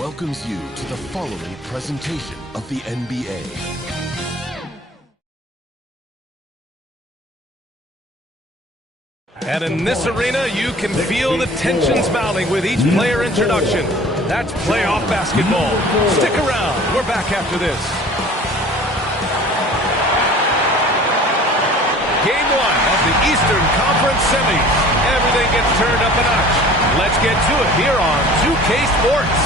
welcomes you to the following presentation of the NBA. And in this arena, you can feel the tensions mounting with each player introduction. That's playoff basketball. Stick around. We're back after this. Game 1 of the Eastern Conference Semis. Everything gets turned up a notch. Let's get to it here on 2K Sports.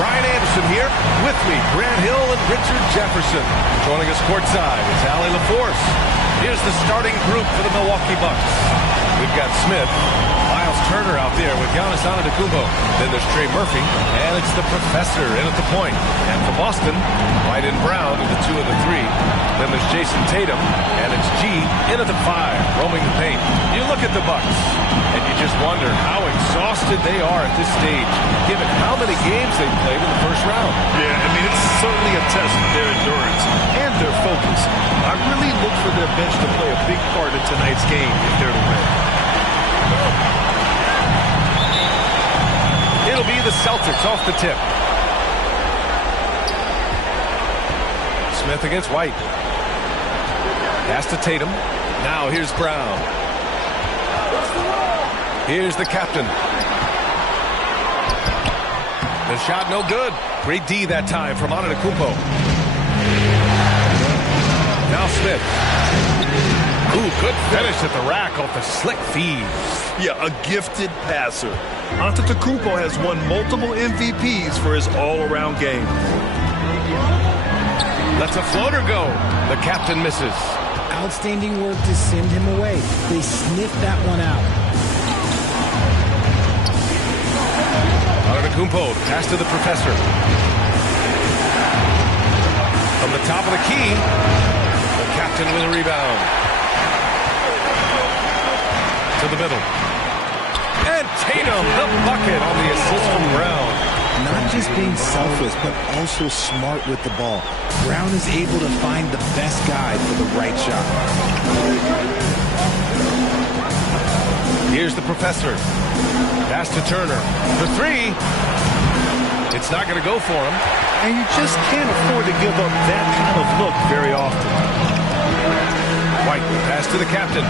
Brian Anderson here. With me, Grant Hill and Richard Jefferson. Joining us courtside is Allie LaForce. Here's the starting group for the Milwaukee Bucks. We've got Smith, Miles Turner out there with Giannis Antetokounmpo. Then there's Trey Murphy, and it's the professor in at the point. And for Boston, White and Brown are the 2 and the 3. Then there's Jason Tatum, and it's G in at the 5, roaming the paint. You look at the Bucks, and you just wonder how exhausted they are at this stage, given how many games they've played in the first round. Yeah, I mean, it's certainly a test of their endurance and their focus. I really look for their bench to play a big part in tonight's game if they're to win. It'll be the Celtics off the tip. Smith against White. Pass to Tatum. Now here's Brown. Here's the captain. The shot no good. Great D that time from Antetokounmpo. Now Smith. Ooh, good finish at the rack off the slick feed. Yeah, a gifted passer. Antetokounmpo has won multiple MVPs for his all-around game. Lets a floater go. The captain misses. Outstanding work to send him away. They sniffed that one out. Antetokounmpo, pass to the professor. From the top of the key, the captain with a rebound. To the middle. And Tatum, the bucket on the assist from Brown. Not just being selfless, but also smart with the ball. Brown is able to find the best guy for the right shot. Here's the professor. Pass to Turner. The 3. It's not going to go for him. And you just can't afford to give up that kind of look very often. White, pass to the captain.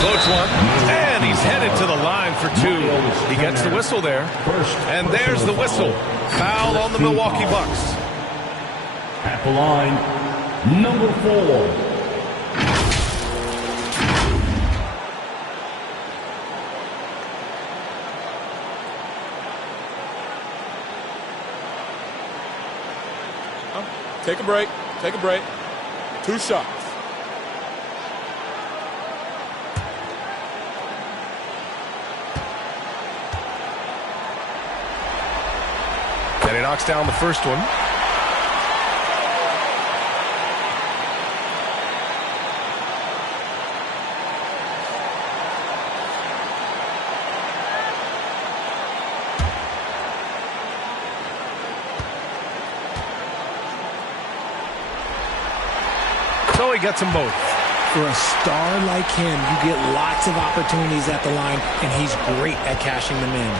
Floats one, and he's headed to the line for 2. He gets the whistle there, and there's the whistle. Foul on the Milwaukee Bucks. At the line, number 4. Take a break. Take a break. 2 shots. And he knocks down the first one. So he gets them both. For a star like him, you get lots of opportunities at the line, and he's great at cashing them in.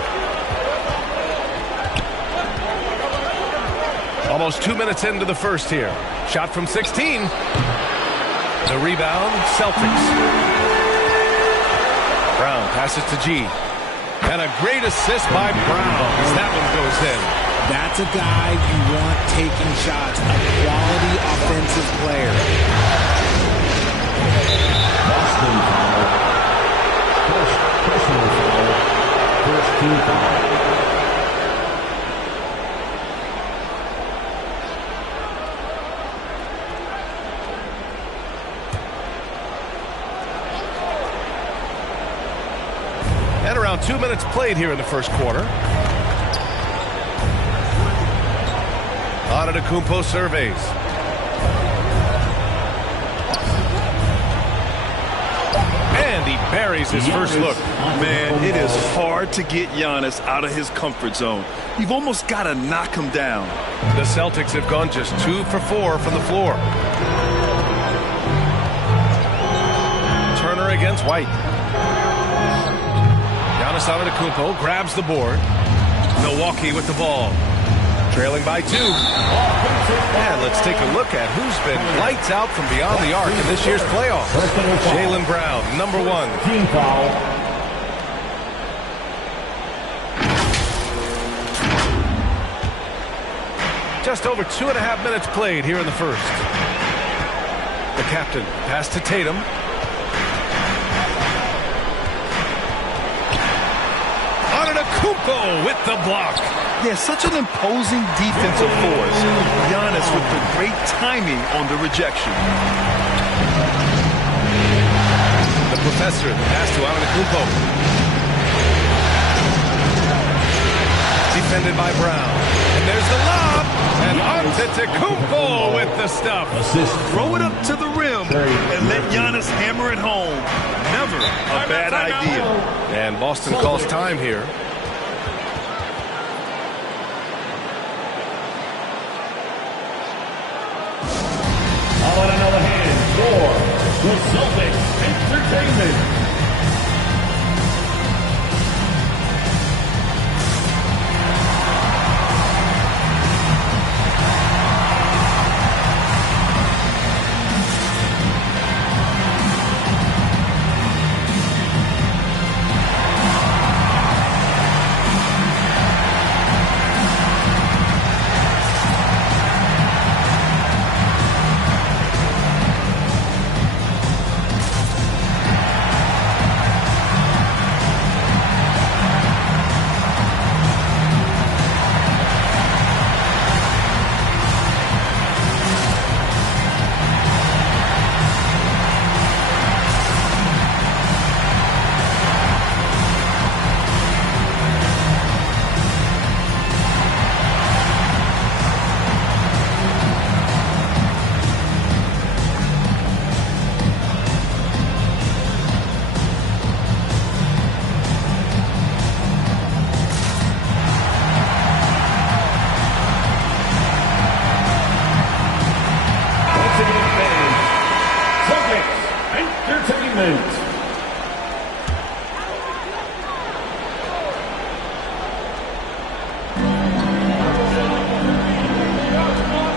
Almost 2 minutes into the first here. Shot from 16. The rebound, Celtics. Brown passes to G. And a great assist by Brown as that one goes in. That's a guy you want taking shots, a quality offensive player. Boston foul. First personal foul. First team foul. And around 2 minutes played here in the first quarter. Antetokounmpo surveys. And he buries his first look. Man, it is hard to get Giannis out of his comfort zone. You've almost got to knock him down. The Celtics have gone just 2 for 4 from the floor. Turner against White. Giannis Antetokounmpo grabs the board. Milwaukee with the ball. Trailing by 2. And let's take a look at who's been lights out from beyond the arc in this year's playoffs. Jaylen Brown, number 1. Team foul. Just over 2.5 minutes played here in the first. The captain, pass to Tatum. Antetokounmpo with the block. Yeah, such an imposing defensive force. Giannis with the great timing on the rejection. The professor, pass to Antetokounmpo. Defended by Brown. And there's the lob. And Antetokounmpo with the stuff. Assist. Throw it up to the rim and let Giannis hammer it home. Never a bad idea. And Boston calls time here. How about another hand for the Celtics Entertainment?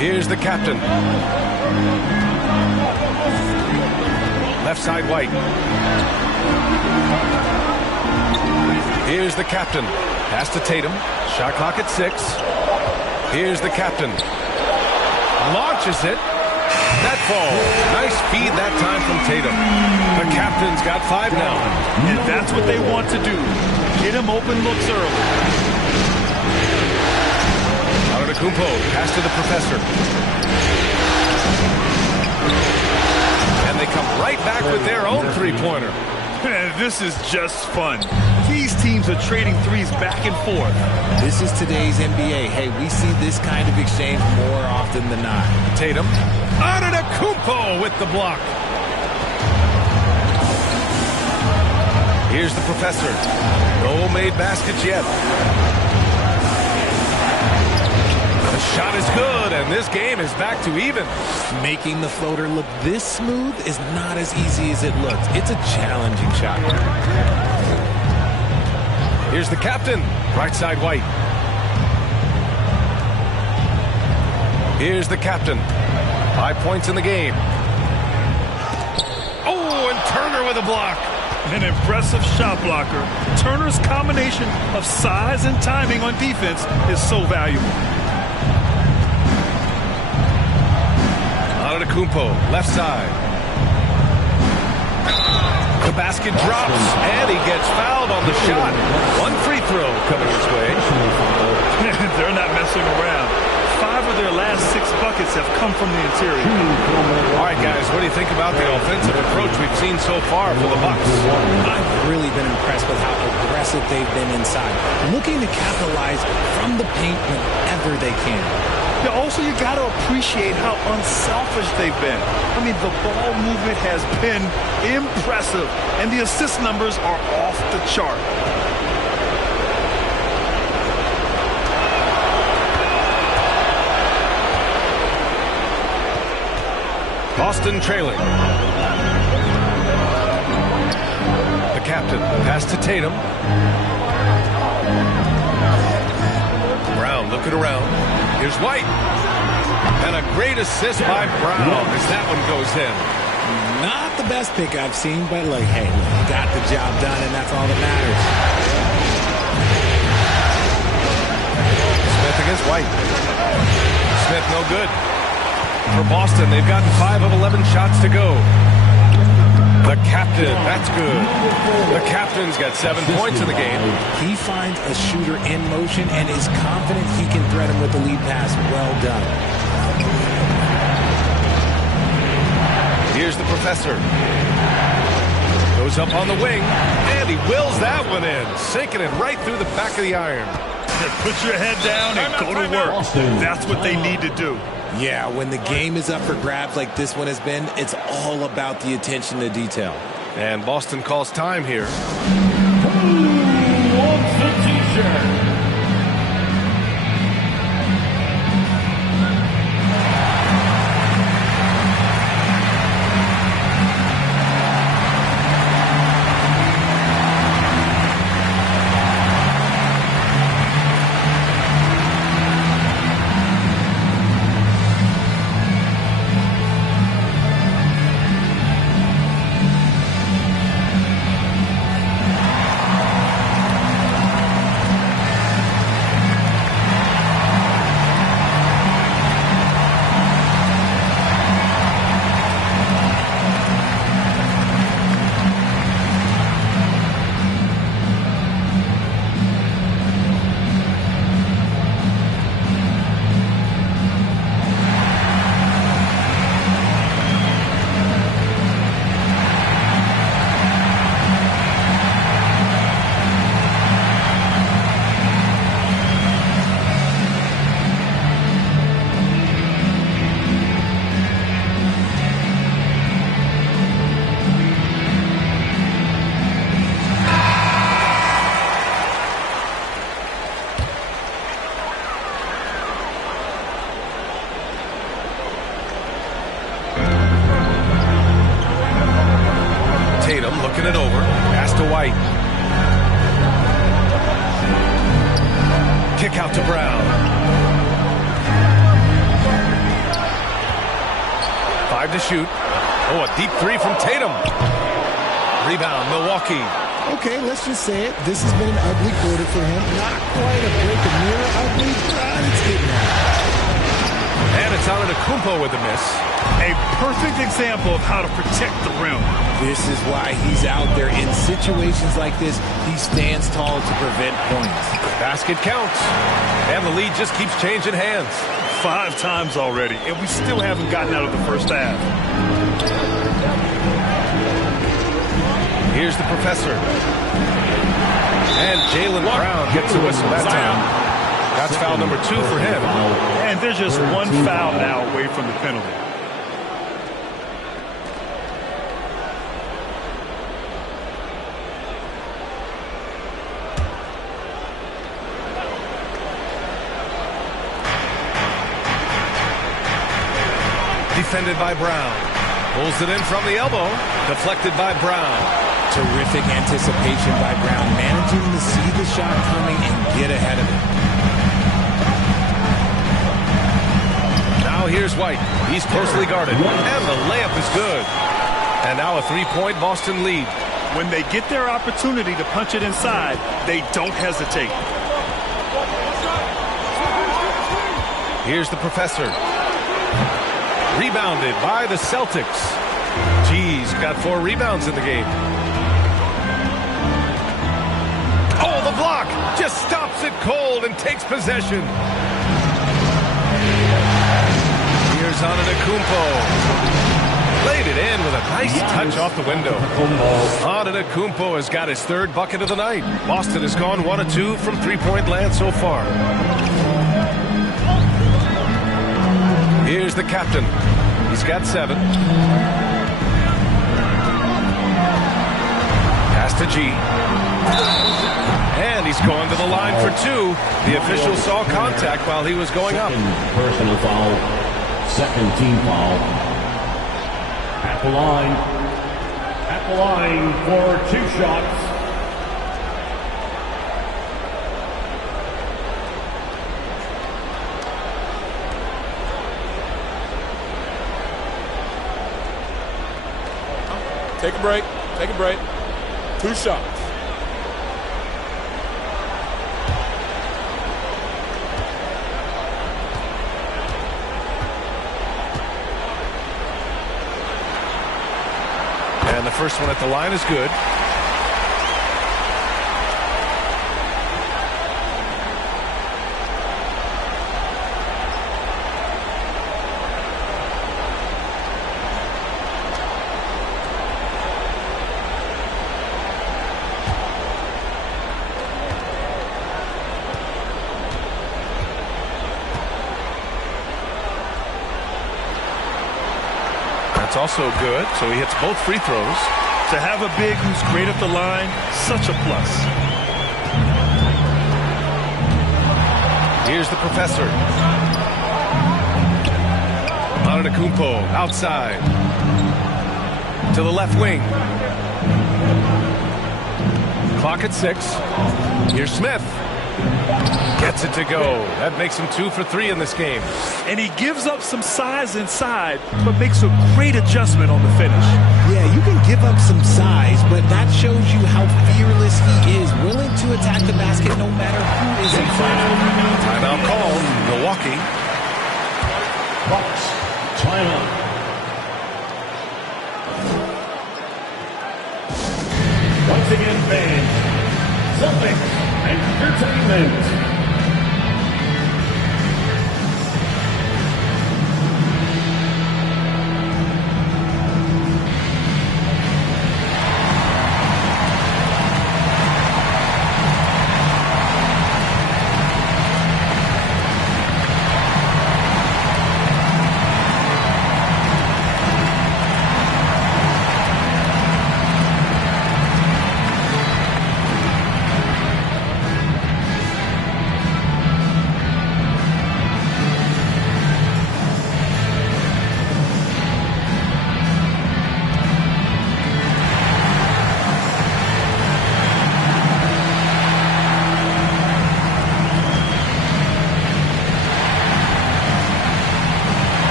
Here's the captain. Left side White. Here's the captain. Pass to Tatum. Shot clock at 6. Here's the captain. Launches it. That falls. Nice feed that time from Tatum. The captain's got 5 now. And that's what they want to do. Get him open looks early. Antetokounmpo, pass to the professor. And they come right back with their own three-pointer. This is just fun. These teams are trading threes back and forth. This is today's NBA. Hey, we see this kind of exchange more often than not. Tatum. Antetokounmpo with the block. Here's the professor. No made baskets yet. The shot is good, and this game is back to even. Making the floater look this smooth is not as easy as it looks. It's a challenging shot. Here's the captain. Right side White. Here's the captain. 5 points in the game. Oh, and Turner with a block. An impressive shot blocker. Turner's combination of size and timing on defense is so valuable. Antetokounmpo, left side. The basket drops, and he gets fouled on the shot. 1 free throw coming his way. They're not messing around. 5 of their last 6 buckets have come from the interior. All right, guys, what do you think about the offensive approach we've seen so far for the Bucks? I've really been impressed with how aggressive they've been inside, looking to capitalize from the paint whenever they can. Yeah, also, you got to appreciate how unselfish they've been. I mean, the ball movement has been impressive, and the assist numbers are off the chart. Boston trailing. The captain, pass to Tatum. looking around. Here's White. And a great assist by Brown as that one goes in. Not the best pick I've seen, but look, hey, look, got the job done, and that's all that matters. Smith against White. Smith no good. For Boston, they've gotten 5 of 11 shots to go. The captain, that's good. The captain's got 7 points in the game. He finds a shooter in motion and is confident he can thread him with the lead pass. Well done. Here's the professor. Goes up on the wing, and he wills that one in, sinking it right through the back of the iron. Put your head down and go to work. That's what they need to do. Yeah, when the game is up for grabs like this one has been, it's all about the attention to detail. And Boston calls time here. Who wants the t-shirt? Looking it over. Pass to White. Kick out to Brown. 5 to shoot. Oh, a deep 3 from Tatum. Rebound, Milwaukee. Okay, let's just say it. This has been an ugly quarter for him. Not quite a break of mirror ugly, but it's getting there. And it's Antetokounmpo with the miss. A perfect example of how to protect the rim. This is why he's out there in situations like this. He stands tall to prevent points. Basket counts. And the lead just keeps changing hands. 5 times already, and we still haven't gotten out of the first half. Here's the professor. And Jaylen Brown gets a whistle that time. That's foul number 2 for him. And they're just 1 foul now away from the penalty. Defended by Brown. Pulls it in from the elbow. Deflected by Brown. Terrific anticipation by Brown, managing to see the shot coming and get ahead of it. Now here's White. He's closely guarded. And the layup is good. And now a 3-point Boston lead. When they get their opportunity to punch it inside, they don't hesitate. Here's the professor. Rebounded by the Celtics. G's got 4 rebounds in the game. Oh, the block just stops it cold and takes possession. Here's Antetokounmpo. Laid it in with a nice touch off the window. Antetokounmpo has got his 3rd bucket of the night. Boston has gone 1 of 2 from 3-point land so far. Here's the captain. He's got 7. Pass to G. And he's going to the line for 2. The official saw contact while he was going up. Personal foul. 2nd team foul. At the line. At the line for 2 shots. Take a break. Take a break. 2 shots. And the first one at the line is good. That's also good, so he hits both free throws. To have a big who's great at the line, such a plus. Here's the professor. Antetokounmpo outside. To the left wing. Clock at 6. Here's Smith. Gets it to go. That makes him 2 for 3 in this game. And he gives up some size inside, but makes a great adjustment on the finish. Yeah, you can give up some size, but that shows you how fearless he is, willing to attack the basket no matter who is in front of him. Timeout called. Milwaukee. Bucks. Timeout. Once again, fans. Celtics Entertainment.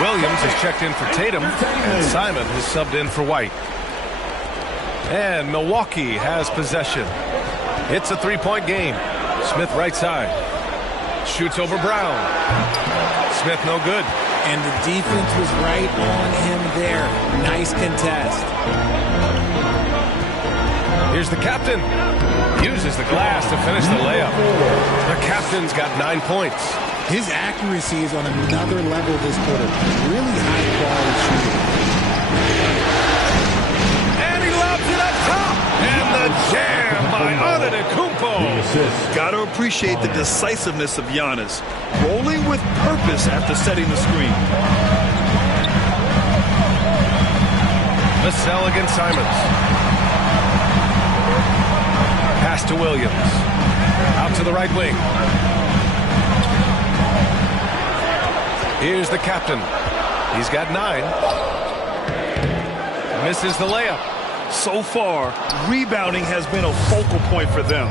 Williams has checked in for Tatum, and Simon has subbed in for White. And Milwaukee has possession. It's a three-point game. Smith right side. Shoots over Brown. Smith no good. And the defense was right on him there. Nice contest. Here's the captain. Uses the glass to finish the layup. The captain's got 9 points. His accuracy is on another level this quarter. Really high-quality shooting. And he lobs it up top. And the jam by Antetokounmpo. Got to appreciate the decisiveness of Giannis. Rolling with purpose after setting the screen. Vassell against Simons. Pass to Williams. Out to the right wing. Here's the captain. He's got 9. Misses the layup. So far, rebounding has been a focal point for them.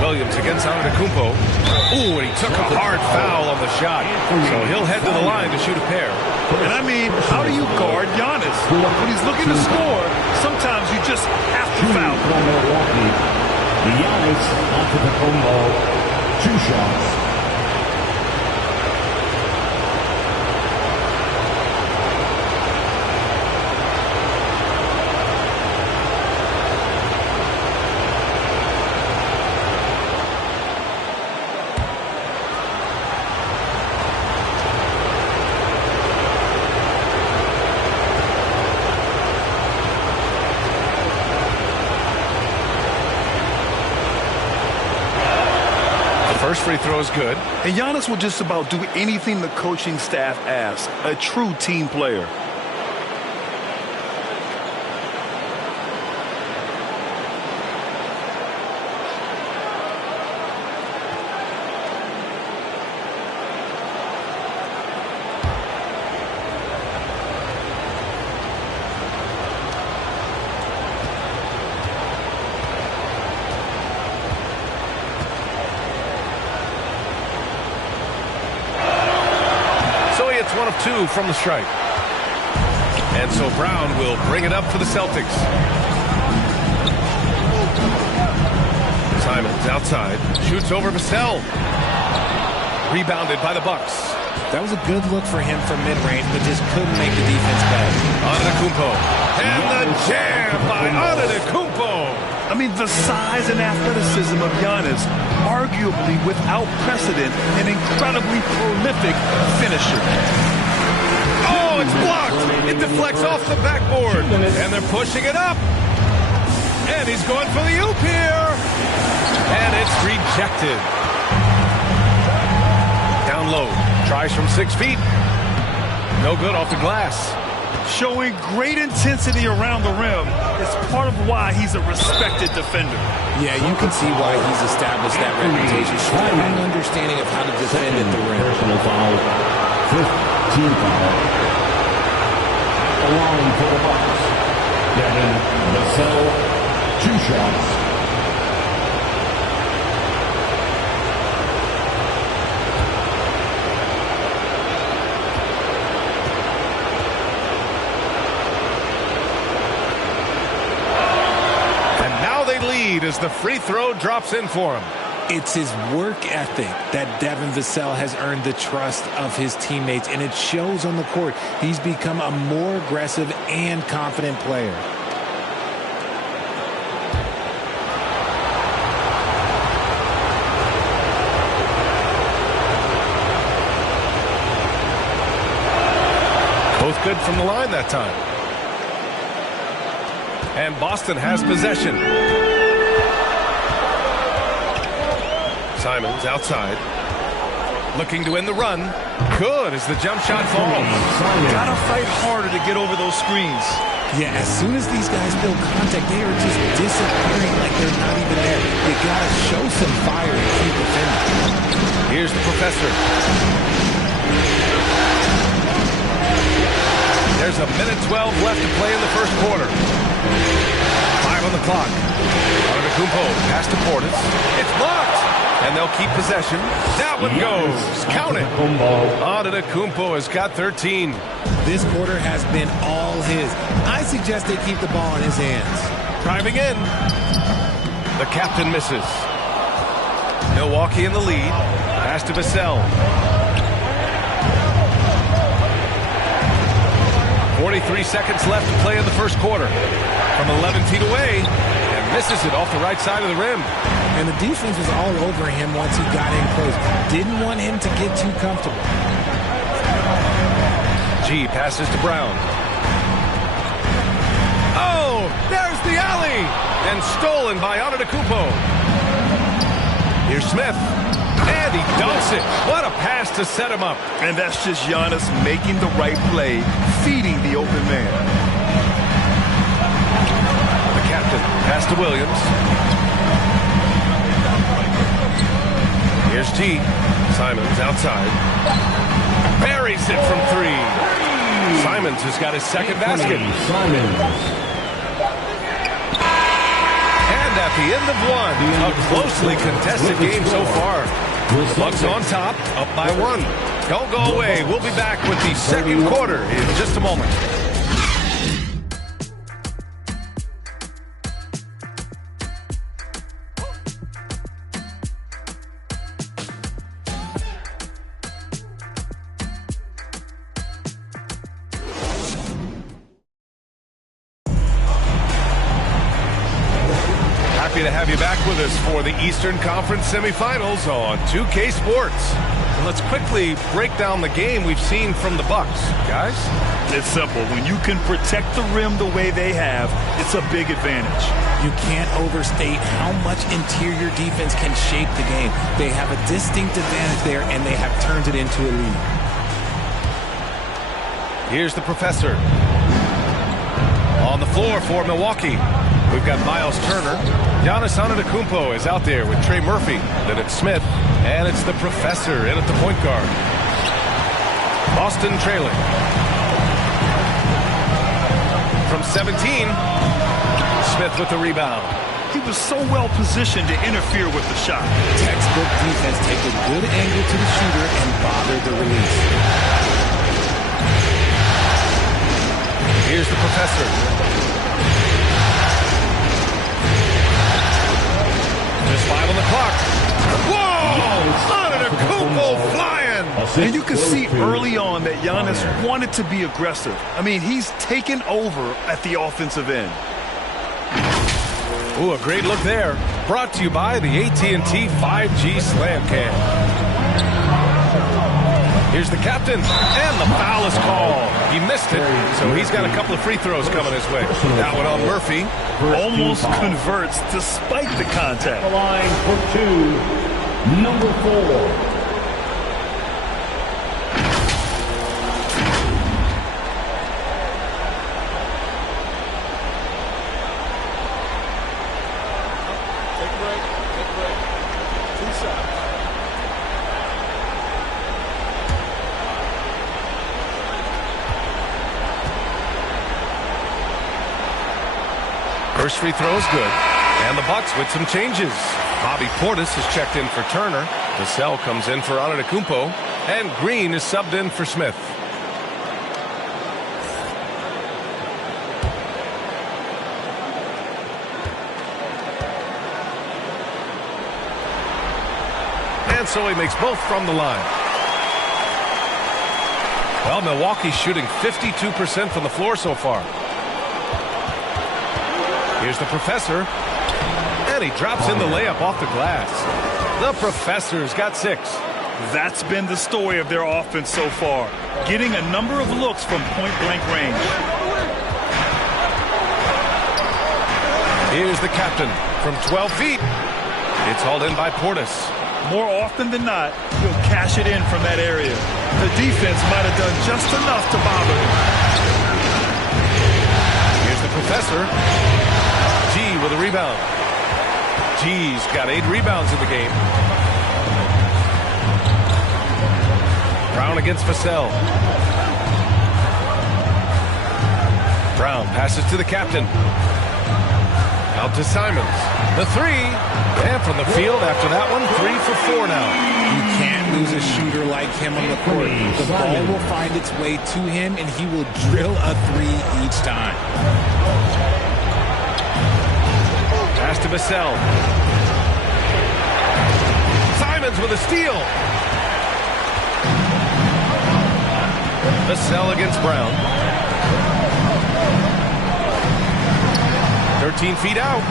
Williams against Antetokounmpo. Ooh, and he took a hard foul on the shot. So he'll head to the line to shoot a pair. And I mean, how do you guard Giannis? When he's looking to score, sometimes you just have to foul. Giannis Antetokounmpo. 2 shots. First free throw is good. And Giannis will just about do anything the coaching staff asks. A true team player. off 2 from the strike. And so Brown will bring it up for the Celtics. Simons outside, shoots over Vassell. Rebounded by the Bucks. That was a good look for him from mid-range, but just couldn't make the defense pay. Antetokounmpo. And the jam by Antetokounmpo. I mean, the size and athleticism of Giannis, arguably without precedent, an incredibly prolific finisher. Oh, it's blocked. It deflects off the backboard. And they're pushing it up. And he's going for the oop here. And it's rejected. Down low. Tries from 6 feet. No good off the glass. Showing great intensity around the rim is part of why he's a respected defender. Yeah, you can see why he's established that reputation. Strong understanding of how to defend at the rim. Personal foul. 5th team foul. Allowing for the Bucks. Devin Vassell, 2 shots. As the free throw drops in for him. It's his work ethic that Devin Vassell has earned the trust of his teammates, and it shows on the court. He's become a more aggressive and confident player. Both good from the line that time. And Boston has possession. Simons outside. Looking to end the run. Good as the jump shot falls. Gotta fight harder to get over those screens. Yeah, as soon as these guys feel contact, they are just disappearing like they're not even there. You gotta show some fire and keep defending. Here's the professor. There's a minute 12 left to play in the first quarter. 5 on the clock. Antetokounmpo pass to Portis. It's blocked. And they'll keep possession. That one goes. Count it. Antetokounmpo has got 13. This quarter has been all his. I suggest they keep the ball in his hands. Driving in. The captain misses. Milwaukee in the lead. Pass to Vassell. 43 seconds left to play in the first quarter. From 11 feet away. And misses it off the right side of the rim. And the defense was all over him once he got in close. Didn't want him to get too comfortable. G passes to Brown. Oh, there's the alley! And stolen by Antetokounmpo. Here's Smith. And he dunks it. What a pass to set him up. And that's just Giannis making the right play, feeding the open man. The captain pass to Williams. Here's T. Simons outside. Buries it from 3. Simons has got his second basket. And at the end of 1, a closely contested game so far. The Bucks on top, up by 1. Don't go away. We'll be back with the second quarter in just a moment. Happy to have you back with us for the Eastern Conference semifinals on 2K Sports. And let's quickly break down the game we've seen from the Bucks. Guys? It's simple. When you can protect the rim the way they have, it's a big advantage. You can't overstate how much interior defense can shape the game. They have a distinct advantage there, and they have turned it into a lead. Here's the professor. On the floor for Milwaukee. We've got Miles Turner. Giannis Antetokounmpo is out there with Trey Murphy. Then it's Smith. And it's the professor in at the point guard. Boston trailing. From 17, Smith with the rebound. He was so well positioned to interfere with the shot. Textbook defense. Take a good angle to the shooter and bother the release. Here's the professor. Just 5 on the clock. Whoa! Antetokounmpo flying! And you can see early on that Giannis wanted to be aggressive. I mean, he's taken over at the offensive end. Ooh, a great look there. Brought to you by the AT&T 5G Slam Cam. Here's the captain, and the foul is called. He missed it, so he's got a couple of free throws coming his way. That one on Murphy. Almost converts despite the contact. The line for 2, number 4. First free throw is good. And the Bucks with some changes. Bobby Portis is checked in for Turner. Vassell comes in for Antetokounmpo. And Green is subbed in for Smith. And so he makes both from the line. Well, Milwaukee's shooting 52% from the floor so far. Here's the professor, and he drops in the layup off the glass. The professor's got 6. That's been the story of their offense so far, getting a number of looks from point-blank range. Here's the captain from 12 feet. It's hauled in by Portis. More often than not, he'll cash it in from that area. The defense might have done just enough to bother him. Here's the professor. G with a rebound. G's got 8 rebounds in the game. Brown against Vassell. Brown passes to the captain. Out to Simons. The 3. And from the field after that one, 3 for 4 now. You can't lose a shooter like him on the court. The ball will find its way to him, and he will drill a 3 each time. Pass to Vassell. Simons with a steal. Vassell against Brown. 13 feet out.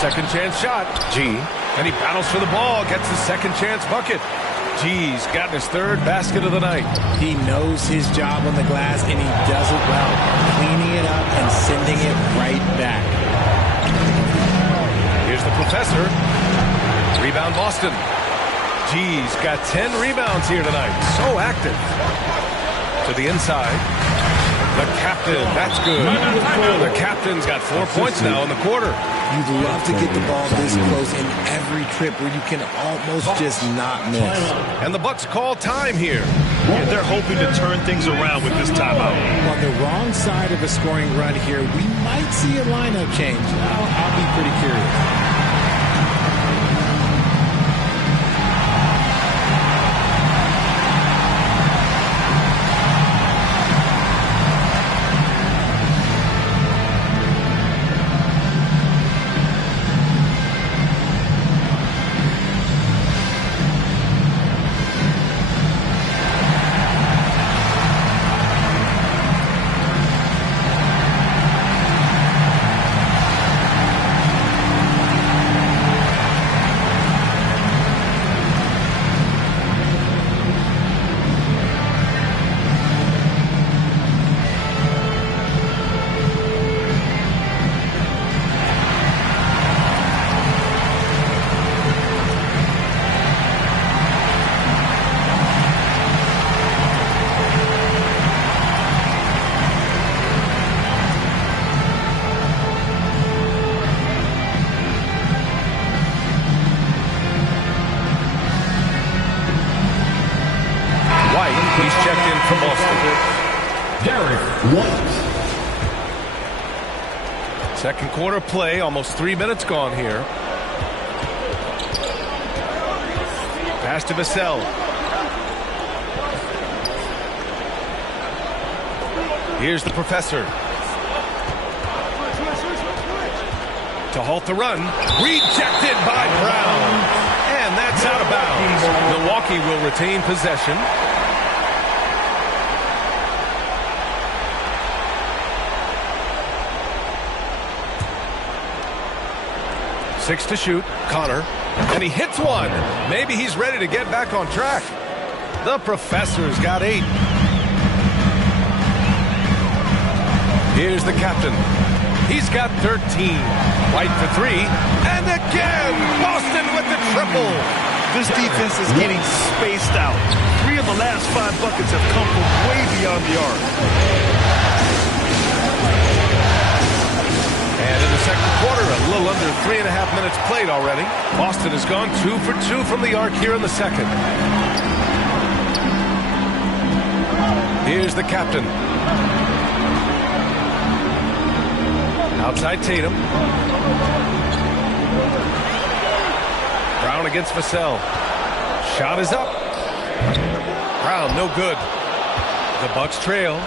Second chance shot. G. And he battles for the ball. Gets his second chance bucket. G's gotten his 3rd basket of the night. He knows his job on the glass, and he does it well. Cleaning it up and sending it right back. Here's the professor. Rebound Boston. G's got 10 rebounds here tonight. So active. To the inside. The captain. That's good. The captain's got 4 points now in the quarter. You'd love to get the ball this close in every trip where you can almost just not miss. And the Bucks call time here. And they're hoping to turn things around with this timeout. On the wrong side of a scoring run here, we might see a lineup change. I'll be pretty curious. He's checked in from Boston. Derek White. Second quarter play, almost 3 minutes gone here. Pass to Vassell. Here's the professor. To halt the run. Rejected by Brown. And that's out of bounds. Milwaukee will retain possession. 6 to shoot. Connor. And he hits one. Maybe he's ready to get back on track. The professor's got 8. Here's the captain. He's got 13. White for 3. And again, Boston with the triple. This defense is getting spaced out. 3 of the last 5 buckets have come from way beyond the arc. And in the second quarter, a little under 3.5 minutes played already. Boston has gone 2 for 2 from the arc here in the second. Here's the captain. Outside Tatum. Brown against Vassell. Shot is up. Brown, no good. The Bucks trail.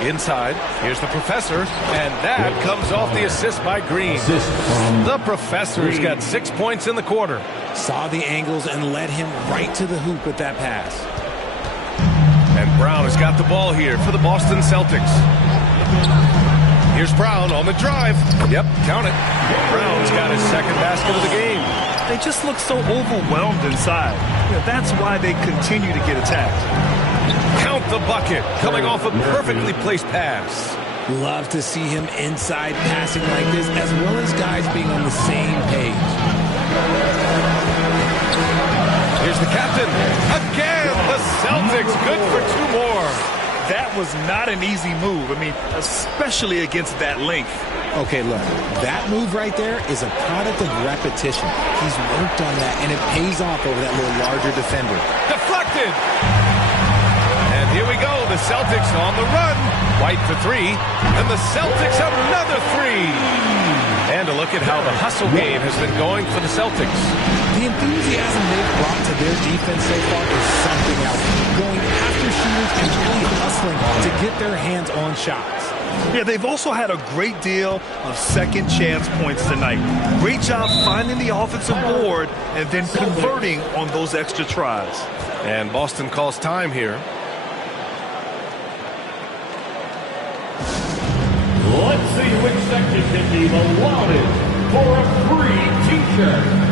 Inside. Here's the professor. And that comes off the assist by Green. The professor's got 6 points in the quarter. Saw the angles and led him right to the hoop with that pass. And Brown has got the ball here for the Boston Celtics. Here's Brown on the drive. Yep, count it. Brown's got his second basket of the game. They just look so overwhelmed inside. That's why they continue to get attacked. Count the bucket, coming off a perfectly placed pass. Love to see him inside passing like this, as well as guys being on the same page. Here's the captain. Again, the Celtics good for 2 more. That was not an easy move. I mean, especially against that length. Okay, look, that move right there is a product of repetition. He's worked on that, and it pays off over that little larger defender. Deflected. And here we go, the Celtics on the run. White for 3, and the Celtics another 3. And a look at how the hustle game has been going for the Celtics. The enthusiasm they've brought to their defense so far is something else. Going after shooters and really hustling to get their hands on shots. Yeah, they've also had a great deal of second chance points tonight. Great job finding the offensive board and then converting on those extra tries. And Boston calls time here. Let's see which section can be allotted for a free t-shirt.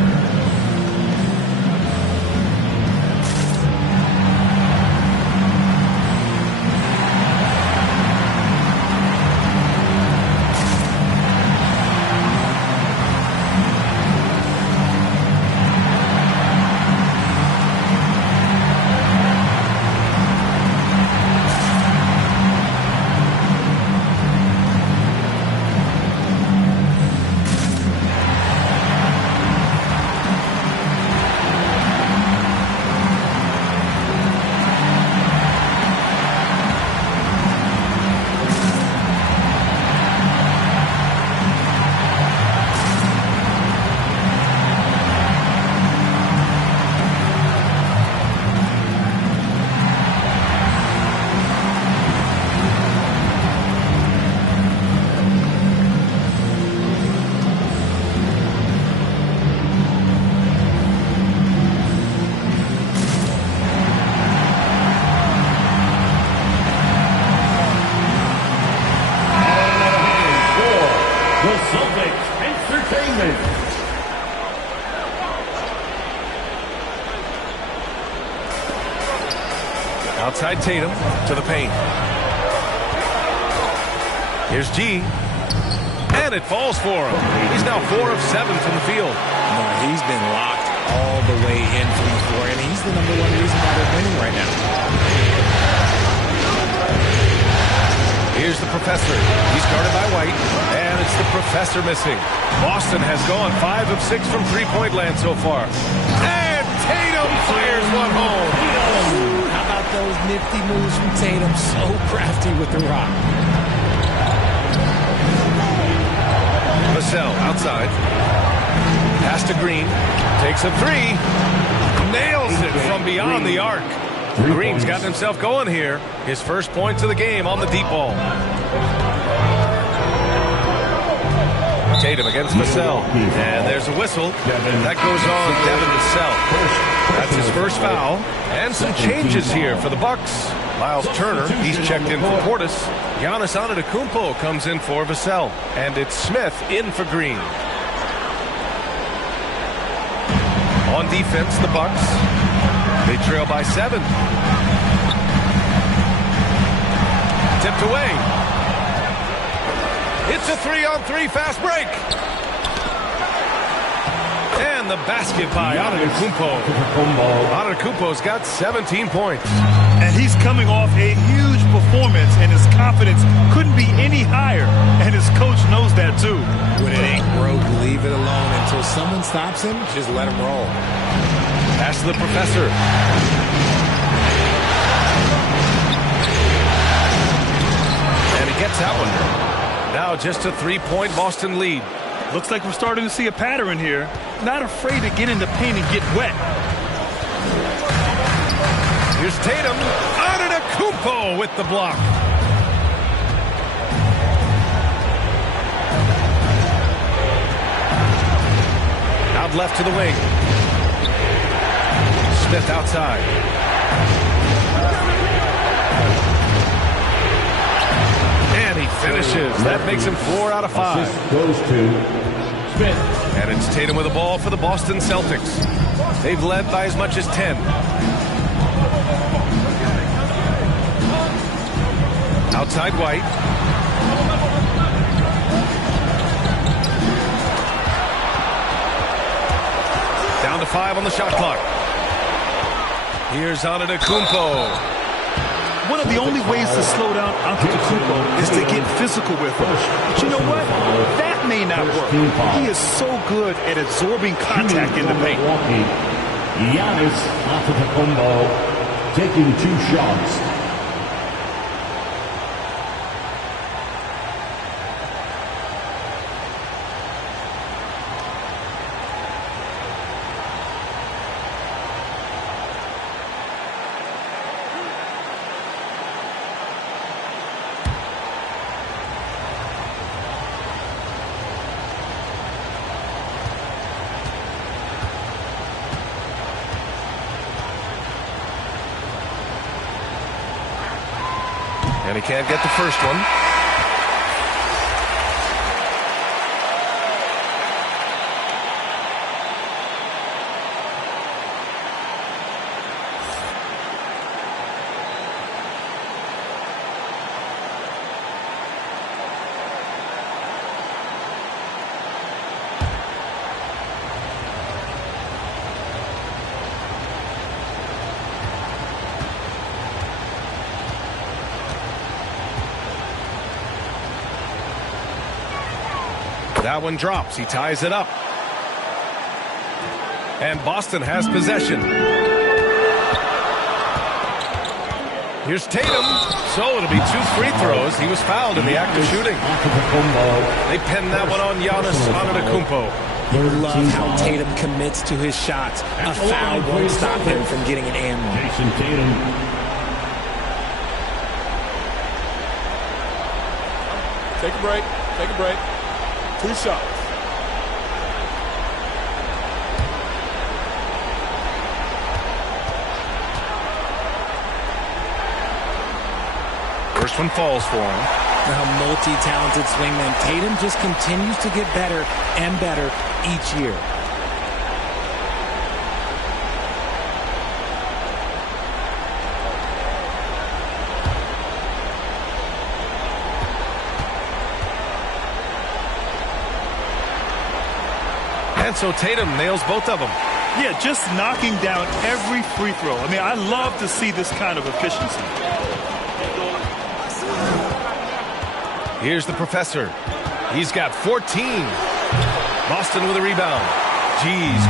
Outside Tatum to the paint. Here's G. And it falls for him. He's now 4 of 7 from the field. No, he's been locked all the way in from the floor, and he's the #1 reason why they're winning right now. Here's the professor. He's guarded by White, and it's the professor missing. Boston has gone 5 of 6 from three-point land so far. And Tatum fires one home. How about those nifty moves from Tatum? So crafty with the rock. Vassell outside. Pass to Green. Takes a 3. Nails it from beyond the arc. Green's gotten himself going here. His first points of the game on the deep ball. Tatum against Vassell. And there's a whistle. That goes on Devin Vassell. That's his first foul. And some changes here for the Bucks. Miles Turner, he's checked in for Portis. Giannis Antetokounmpo comes in for Vassell. And it's Smith in for Green. On defense, the Bucks. They trail by 7. Tipped away. It's a 3-on-3 fast break. And the basket by Antetokounmpo. Antetokounmpo's got 17 points. And he's coming off a huge performance, and his confidence couldn't be any higher. And his coach knows that, too. When it ain't broke, leave it alone. Until someone stops him, just let him roll. Pass to the Professor. And he gets that one. Now just a 3-point Boston lead. Looks like we're starting to see a pattern here. Not afraid to get in the paint and get wet. Here's Tatum. Antetokounmpo with the block. Out left to the wing. Smith outside. And he finishes. That makes him 4 out of 5. Assist goes to Smith. And it's Tatum with the ball for the Boston Celtics. They've led by as much as 10. Outside White. Down to 5 on the shot clock. Here's Antetokounmpo. One of the only ways to slow down Antetokounmpo is to get physical with him. But you know what? That may not work. He is so good at absorbing contact in the paint. Giannis Antetokounmpo taking 2 shots. And he can't get the first one. That one drops. He ties it up. And Boston has possession. Here's Tatum. So it'll be 2 free throws. He was fouled in the act of shooting. They pinned that one on Giannis Antetokounmpo. Love how Tatum commits to his shots. A foul won't stop him from getting an and one. Jason Tatum. Take a break. Take a break. 2 shots. First one falls for him. Now, multi-talented swingman Tatum just continues to get better and better each year. And so Tatum nails both of them. Yeah, just knocking down every free throw. I mean, I love to see this kind of efficiency. Here's the Professor. He's got 14. Boston with a rebound. Jeez.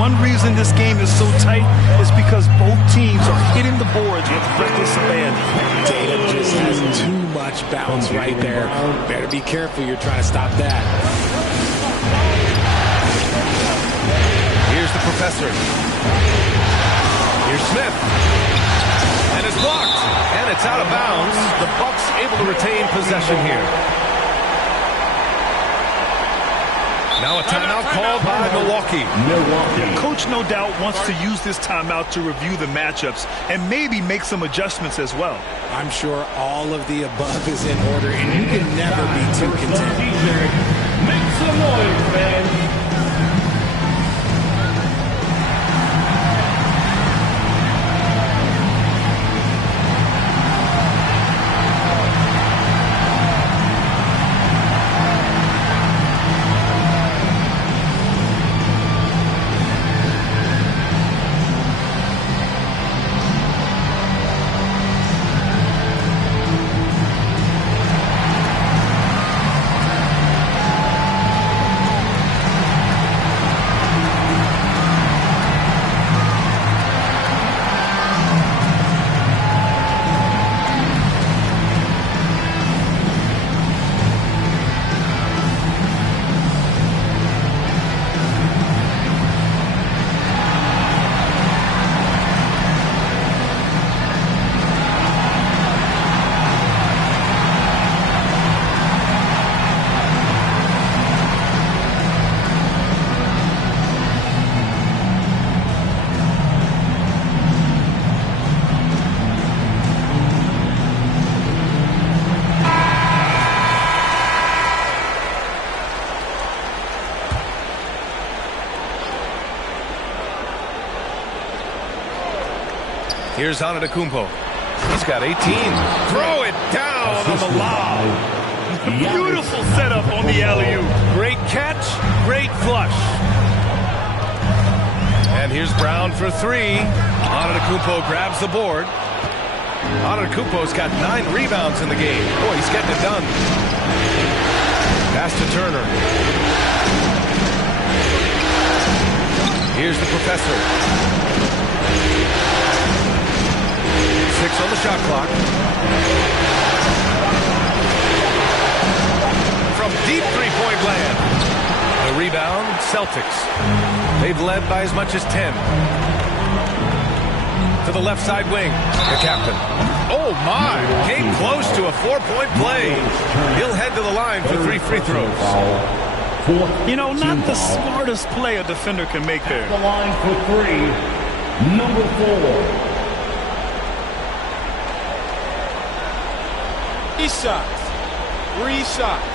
One reason this game is so tight is because both teams are hitting the boards with reckless abandon. Tatum just has too much bounce right there. Better be careful. You're trying to stop that. Here's the Professor. Here's Smith. is blocked, and it's out of bounds. The Bucks able to retain possession here. Now a timeout called by Milwaukee. Coach no doubt wants to use this timeout to review the matchups and maybe make some adjustments as well. I'm sure all of the above is in order, and you can never be too content. Make some noise, fans. Here's Antetokounmpo. He's got 18. Throw it down on the lob. Beautiful setup on the alley-oop. Great catch, great flush. And here's Brown for three. Antetokounmpo grabs the board. Antetokounmpo's got 9 rebounds in the game. Boy, he's getting it done. Pass to Turner. Here's the professor. 6 on the shot clock. From deep three-point land. The rebound, Celtics. They've led by as much as 10. To the left side wing, the captain. Oh, my. Came close to a 4-point play. He'll head to the line for 3 free throws. You know, not the smartest play a defender can make there. The line for 3, number 4. 3 shots. 3 shots.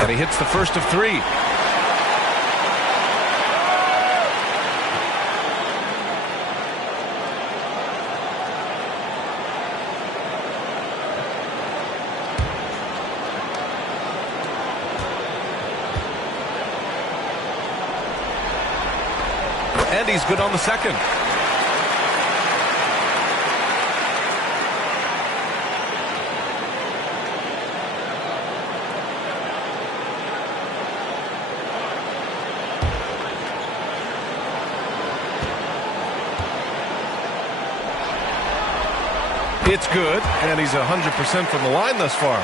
And he hits the first of 3. And he's good on the second. It's good, and he's 100% from the line thus far.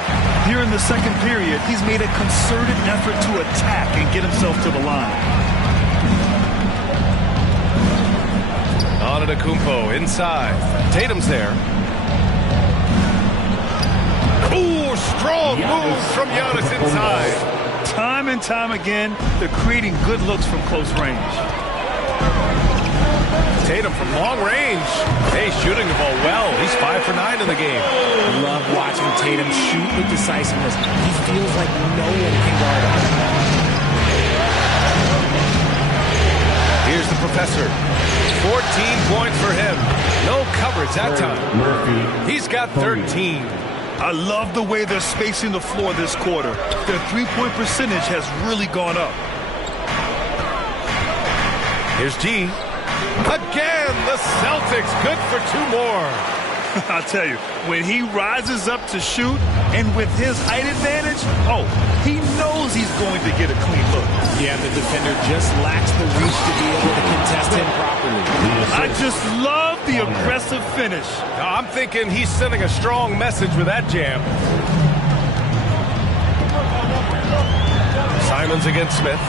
Here in the second period, he's made a concerted effort to attack and get himself to the line. Antetokounmpo inside. Tatum's there. Ooh, strong move from Giannis inside. Time and time again, they're creating good looks from close range. Tatum from long range. Hey, shooting the ball well. He's 5 for 9 in the game. I love watching Tatum shoot with decisiveness. He feels like no one can guard him. Here's the professor. 14 points for him. No coverage that time. He's got 13. I love the way they're spacing the floor this quarter. Their three-point percentage has really gone up. Here's G. Again, the Celtics good for 2 more. I'll tell you, when he rises up to shoot, and with his height advantage, he knows he's going to get a clean look. Yeah, the defender just lacks the reach to be able to contest him properly. I just love the aggressive finish. I'm thinking he's sending a strong message with that jam. Simons against Smith.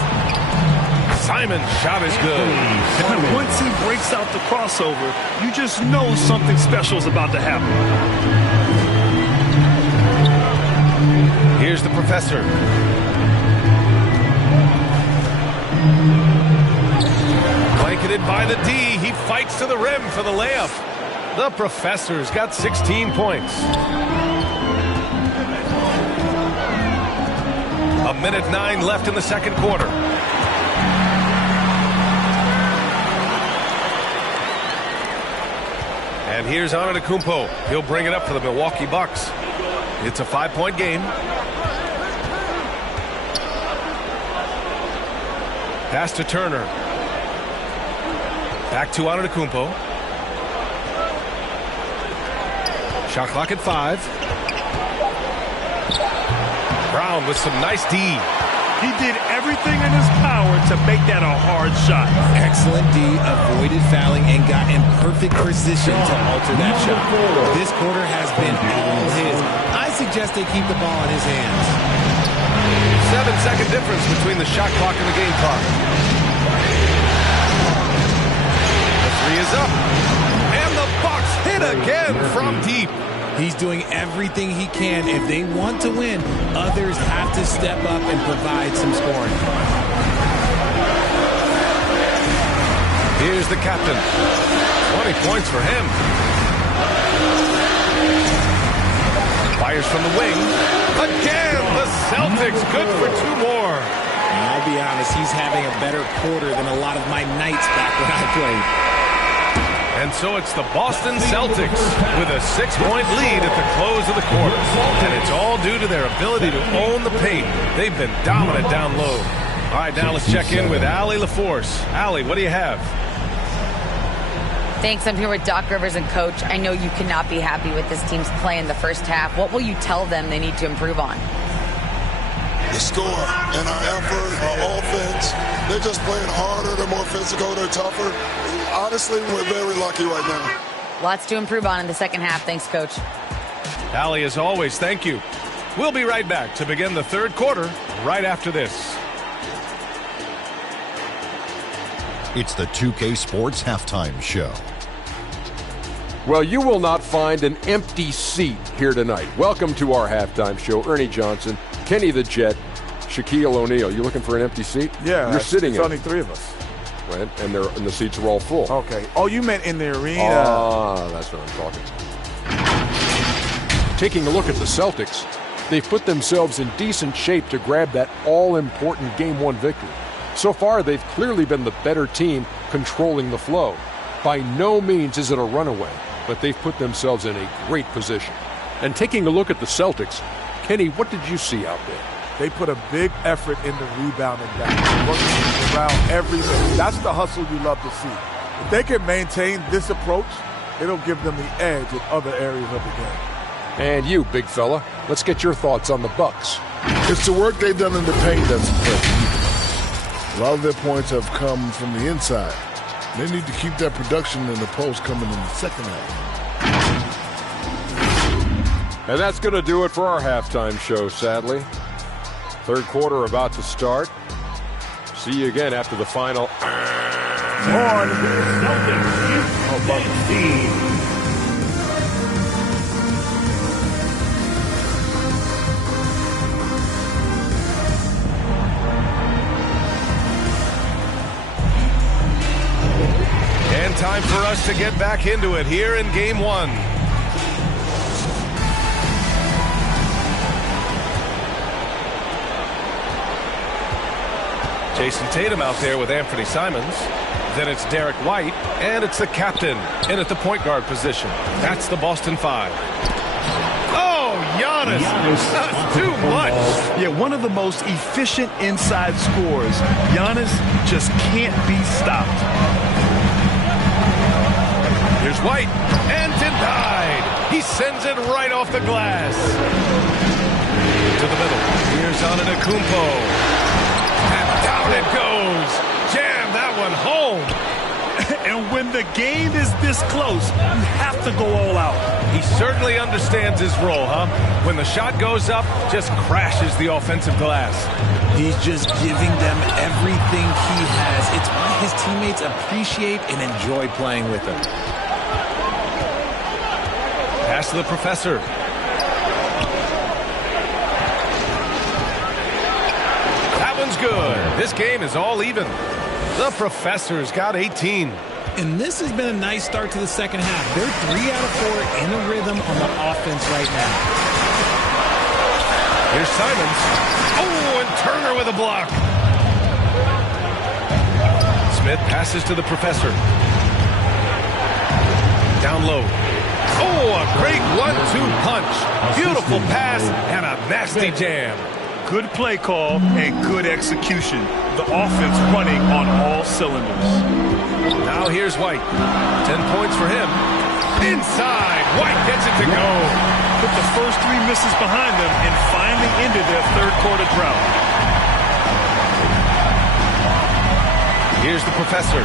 Simon's shot is good. And once he breaks out the crossover, you just know something special is about to happen. Here's the professor. Blanketed by the D. He fights to the rim for the layup. The professor's got 16 points. A minute 9 left in the second quarter. And here's Antetokounmpo. He'll bring it up for the Milwaukee Bucks. It's a 5-point game. Pass to Turner. Back to Antetokounmpo. Shot clock at 5. Brown with some nice D. He did everything in his power to make that a hard shot. Excellent D, avoided fouling, and got in perfect position to alter that shot. This quarter has been all his. I suggest they keep the ball in his hands. 7-second difference between the shot clock and the game clock. The three is up. And the Bucks hit again from deep. He's doing everything he can. If they want to win, others have to step up and provide some scoring. Here's the captain. 20 points for him. Fires from the wing. Again, the Celtics good for 2 more. I'll be honest, he's having a better quarter than a lot of my nights back when I played. And so it's the Boston Celtics with a 6-point lead at the close of the quarter. And it's all due to their ability to own the paint. They've been dominant down low. All right, now let's check in with Allie LaForce. Allie, what do you have? Thanks. I'm here with Doc Rivers and Coach. I know you cannot be happy with this team's play in the first half. What will you tell them they need to improve on? The score and our effort, our offense. They're just playing harder. They're more physical. They're tougher. Honestly, we're very lucky right now. Lots to improve on in the second half. Thanks, Coach. Allie, as always, thank you. We'll be right back to begin the third quarter right after this. It's the 2K Sports Halftime Show. Well, you will not find an empty seat here tonight. Welcome to our halftime show. Ernie Johnson, Kenny the Jet, Shaquille O'Neal. You looking for an empty seat? Yeah, you're sitting it's in. only 3 of us. Right, and the seats are all full. Okay. Oh, you meant in the arena. Ah, that's what I'm talking. Taking a look at the Celtics, they've put themselves in decent shape to grab that all-important Game 1 victory. So far, they've clearly been the better team controlling the flow. By no means is it a runaway, but they've put themselves in a great position. And taking a look at the Celtics, Kenny, what did you see out there? They put a big effort into rebounding back, working around every minute. That's the hustle you love to see. If they can maintain this approach, it'll give them the edge in other areas of the game. And you, big fella, let's get your thoughts on the Bucks. It's the work they've done in the paint that's impressive. A lot of their points have come from the inside. They need to keep that production in the post coming in the second half. And that's going to do it for our halftime show, sadly. Third quarter about to start. See you again after the final. On Celtics team. And time for us to get back into it here in Game 1. Jason Tatum out there with Anthony Simons. Then it's Derek White, and it's the captain in at the point guard position. That's the Boston 5. Oh, Giannis. That's too much. Yeah, one of the most efficient inside scorers. Giannis just can't be stopped. Here's White, and denied. He sends it right off the glass. To the middle. Here's Antetokounmpo. And down it goes. Jam that one home. And When the game is this close, you have to go all out. He certainly understands his role, huh? When the shot goes up, just crashes the offensive glass. He's just giving them everything he has. It's why his teammates appreciate and enjoy playing with him. Pass to the professor. That one's good. This game is all even. The professor's got 18. And this has been a nice start to the second half. They're 3 out of 4 in a rhythm on the offense right now. Here's Simons. Oh, and Turner with a block. Smith passes to the professor. Down low. Oh, a great 1-2 punch. Beautiful pass and a nasty jam. Good play call and good execution. The offense running on all cylinders. Now here's White. 10 points for him. Inside. White gets it to go. Put the first 3 misses behind them and finally ended their third quarter drought. Here's the professor.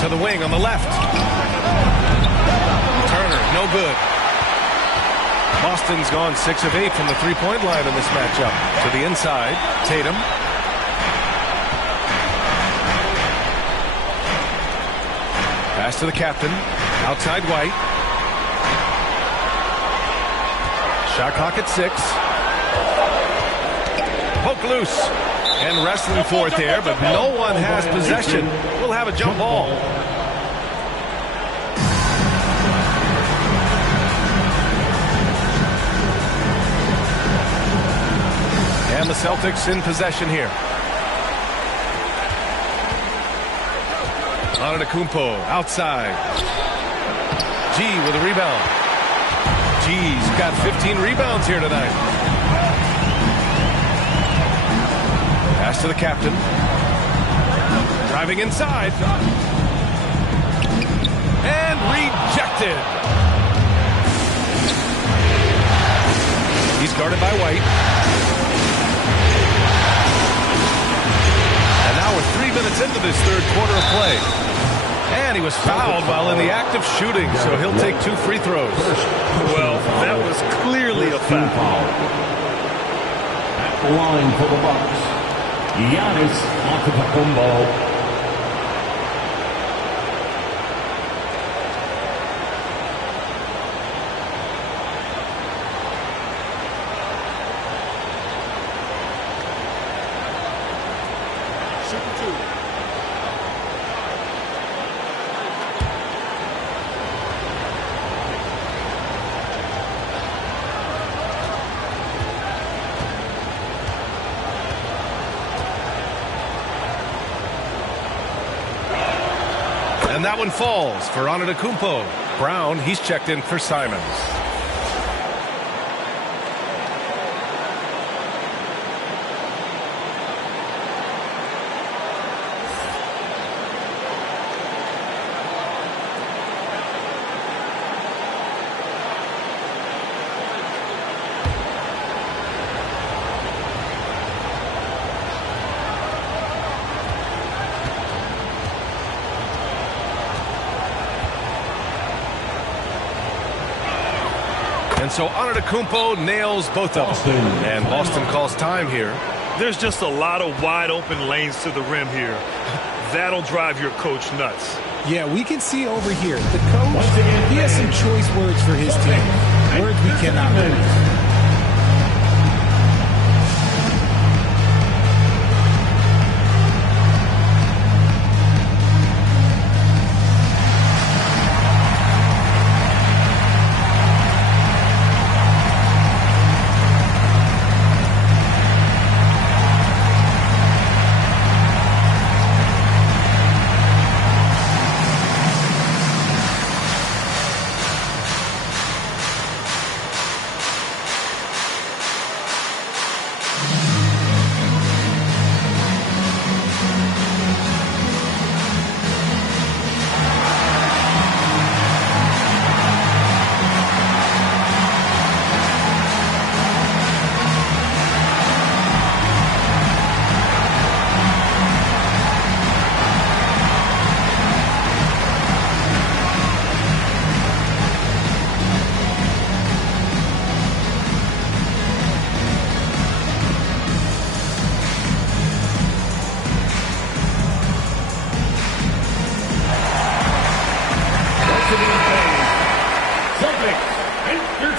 To the wing on the left. Turner, no good. Boston's gone 6 of 8 from the three-point line in this matchup. To the inside, Tatum. Pass to the captain. Outside White. Shot clock at 6. Poke loose. And wrestling for it there, but no one has possession. We'll have a jump ball. And the Celtics in possession here. Antetokounmpo outside. G with a rebound. G's got 15 rebounds here tonight. Pass to the captain. Driving inside. And rejected. He's guarded by White. And now we're 3 minutes into this third quarter of play. And he was fouled while in the act of shooting, so he'll take 2 free throws. Well, that was clearly a foul. At the line for the Bucks, Giannis Antetokounmpo. And that one falls for Antetokounmpo. Brown, he's checked in for Simons. And so Antetokounmpo nails both of them. And Boston calls time here. There's just a lot of wide open lanes to the rim here. That'll drive your coach nuts. Yeah, we can see over here. The coach, he has some choice words for his team. Words we cannot read.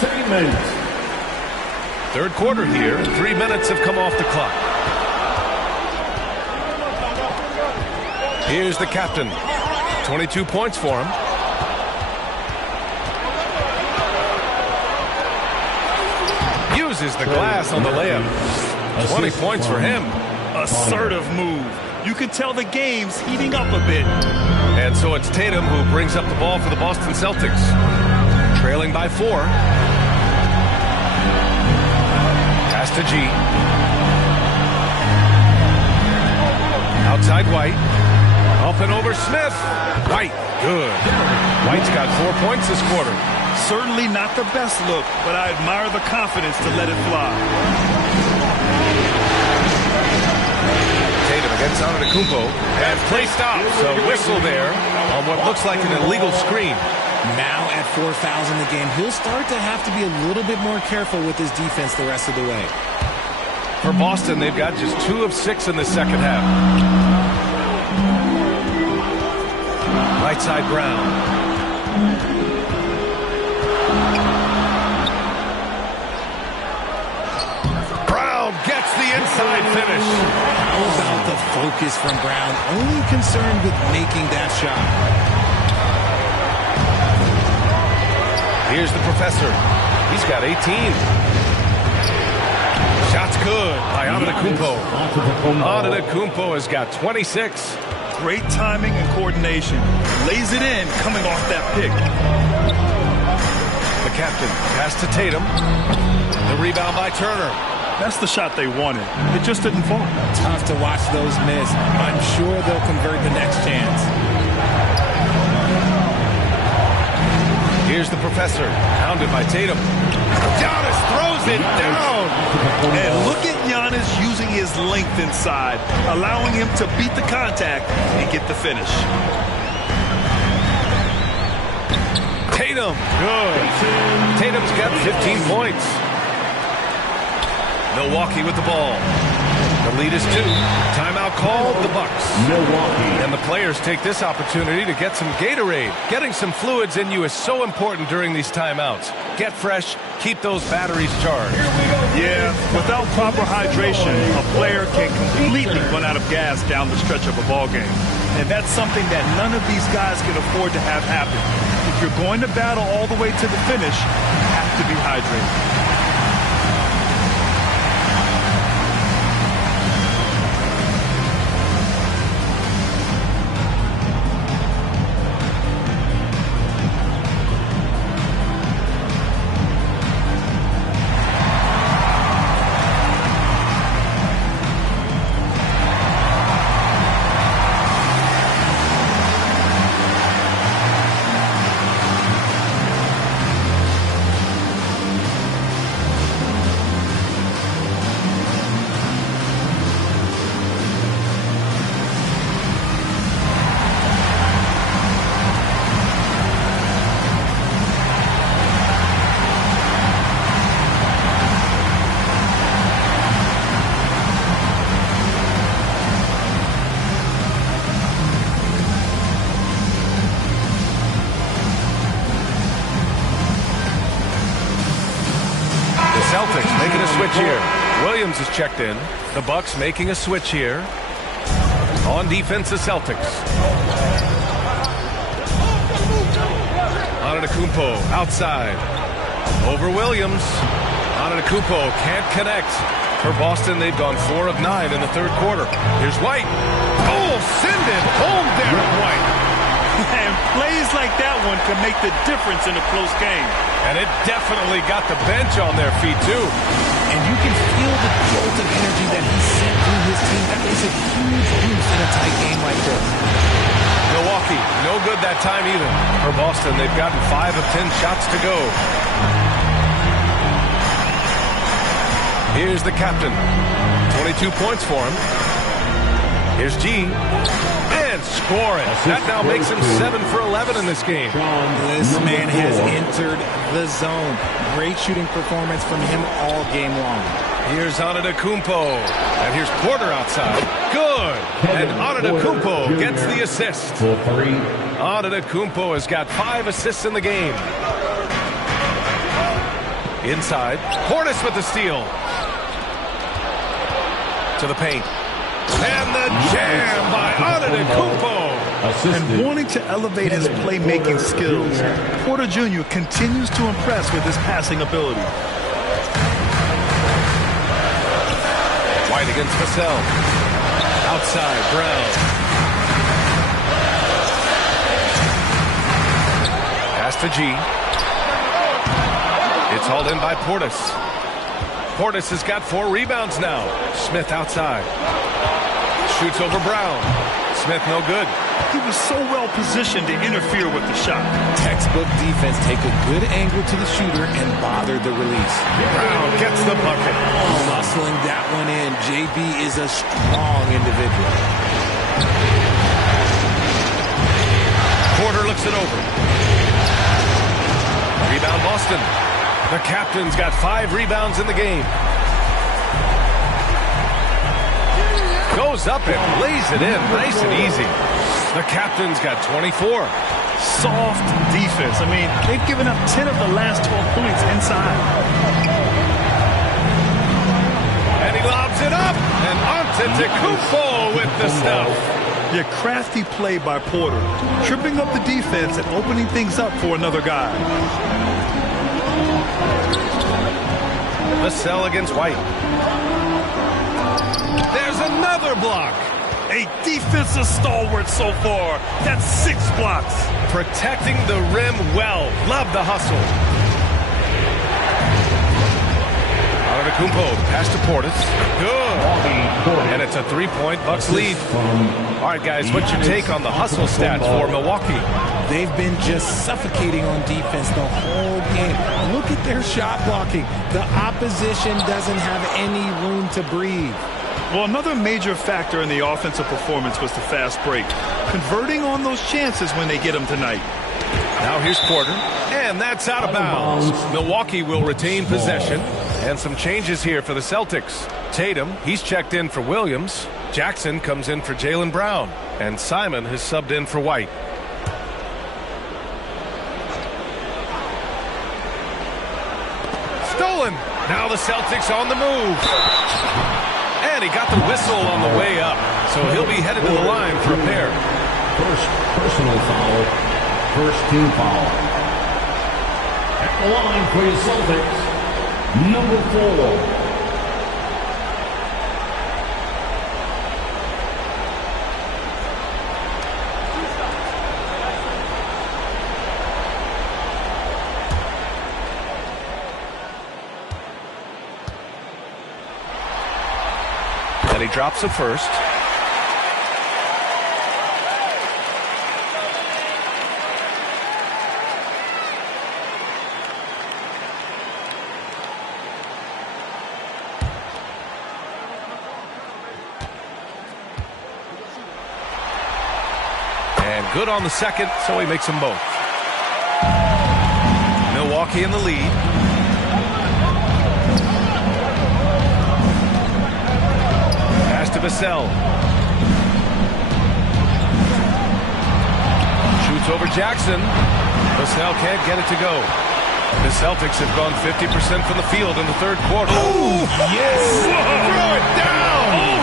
Entertainment. Third quarter here, and 3 minutes have come off the clock. Here's the captain. 22 points for him. Uses the glass on the layup. 20 points for him. Assertive move. You can tell the game's heating up a bit. And so it's Tatum who brings up the ball for the Boston Celtics. Trailing by 4. Pass to G. Outside White. Up and over Smith. White, good. White's got 4 points this quarter. Certainly not the best look, but I admire the confidence to let it fly. Tatum against Antetokounmpo. And play stops. So whistle there on what looks like an illegal screen. Now at 4 fouls in the game, he'll start to have to be a little bit more careful with his defense the rest of the way. For Boston, they've got just 2 of 6 in the second half. Right side Brown. Brown gets the inside finish. How about the focus from Brown? Only concerned with making that shot. Here's the professor. He's got 18. Shot's good by Antetokounmpo. Antetokounmpo has got 26. Great timing and coordination. Lays it in coming off that pick. The captain pass to Tatum. The rebound by Turner. That's the shot they wanted. It just didn't fall. Tough to watch those miss. I'm sure they'll convert the next chance. Here's the professor, hounded by Tatum. Giannis throws it down. And look at Giannis using his length inside, allowing him to beat the contact and get the finish. Tatum, good. Tatum's got 15 points. Milwaukee with the ball. The lead is 2. Timeout called, the Bucks. Milwaukee. And the players take this opportunity to get some Gatorade. Getting some fluids in you is so important during these timeouts. Get fresh, keep those batteries charged. Yeah, without proper hydration, a player can completely run out of gas down the stretch of a ball game. And that's something that none of these guys can afford to have happen. If you're going to battle all the way to the finish, you have to be hydrated. Celtics making a switch here. Williams is checked in. The Bucks making a switch here. On defense, the Celtics. Antetokounmpo outside. Over Williams. Antetokounmpo can't connect. For Boston, they've gone 4 of 9 in the third quarter. Here's White. Oh, send it home, Derek White. And plays like that one can make the difference in a close game. And it definitely got the bench on their feet, too. And you can feel the jolt of energy that he sent through his team. That makes a huge boost in a tight game like this. Milwaukee, no good that time either. For Boston, they've gotten 5 of 10 shots to go. Here's the captain. 22 points for him. Here's G. And scoring. That now makes him 7 for 11 in this game. This man has entered the zone. Great shooting performance from him all game long. Here's Antetokounmpo. And here's Porter outside. Good. And Antetokounmpo gets the assist. Antetokounmpo has got 5 assists in the game. Inside. Portis with the steal. To the paint. And the jam by Antetokounmpo. And wanting to elevate his playmaking skills, Porter Jr. continues to impress with his passing ability. White against Vassell. Outside, Brown. Pass to G. It's hauled in by Portis. Portis has got 4 rebounds now. Smith outside. Shoots over Brown. Smith no good. He was so well positioned to interfere with the shot. Textbook defense. Take a good angle to the shooter and bother the release. Brown gets the bucket. Muscling that one in. JB is a strong individual. Porter looks it over. Rebound Boston. The captain's got 5 rebounds in the game. Goes up and lays it in nice and easy. The captain's got 24. Soft defense. I mean, they've given up 10 of the last 12 points inside. And he lobs it up. And Antetokounmpo with the stuff. Yeah, crafty play by Porter. Tripping up the defense and opening things up for another guy. Vassell against White. There's another block. A defensive stalwart so far. That's 6 blocks. Protecting the rim well. Love the hustle. Antetokounmpo, pass to Portis. Good. And it's a 3-point Bucks lead. All right, guys, what's your take on the hustle stats for Milwaukee? They've been just suffocating on defense the whole game. Look at their shot blocking. The opposition doesn't have any room to breathe. Well, another major factor in the offensive performance was the fast break. Converting on those chances when they get them tonight. Now here's Porter, and that's out of bounds. Milwaukee will retain possession, and some changes here for the Celtics. Tatum, he's checked in for Williams. Jackson comes in for Jaylen Brown, and Simon has subbed in for White. Stolen. Now the Celtics on the move. And he got the whistle on the way up, so he'll be headed to the line for a pair. First personal foul. First team foul. At the line for the Celtics, number 4. And he drops it first. And good on the second, so he makes them both. Milwaukee in the lead. To Vassell. Shoots over Jackson. Vassell can't get it to go. The Celtics have gone 50% from the field in the third quarter. Oh, yes! Throw it down!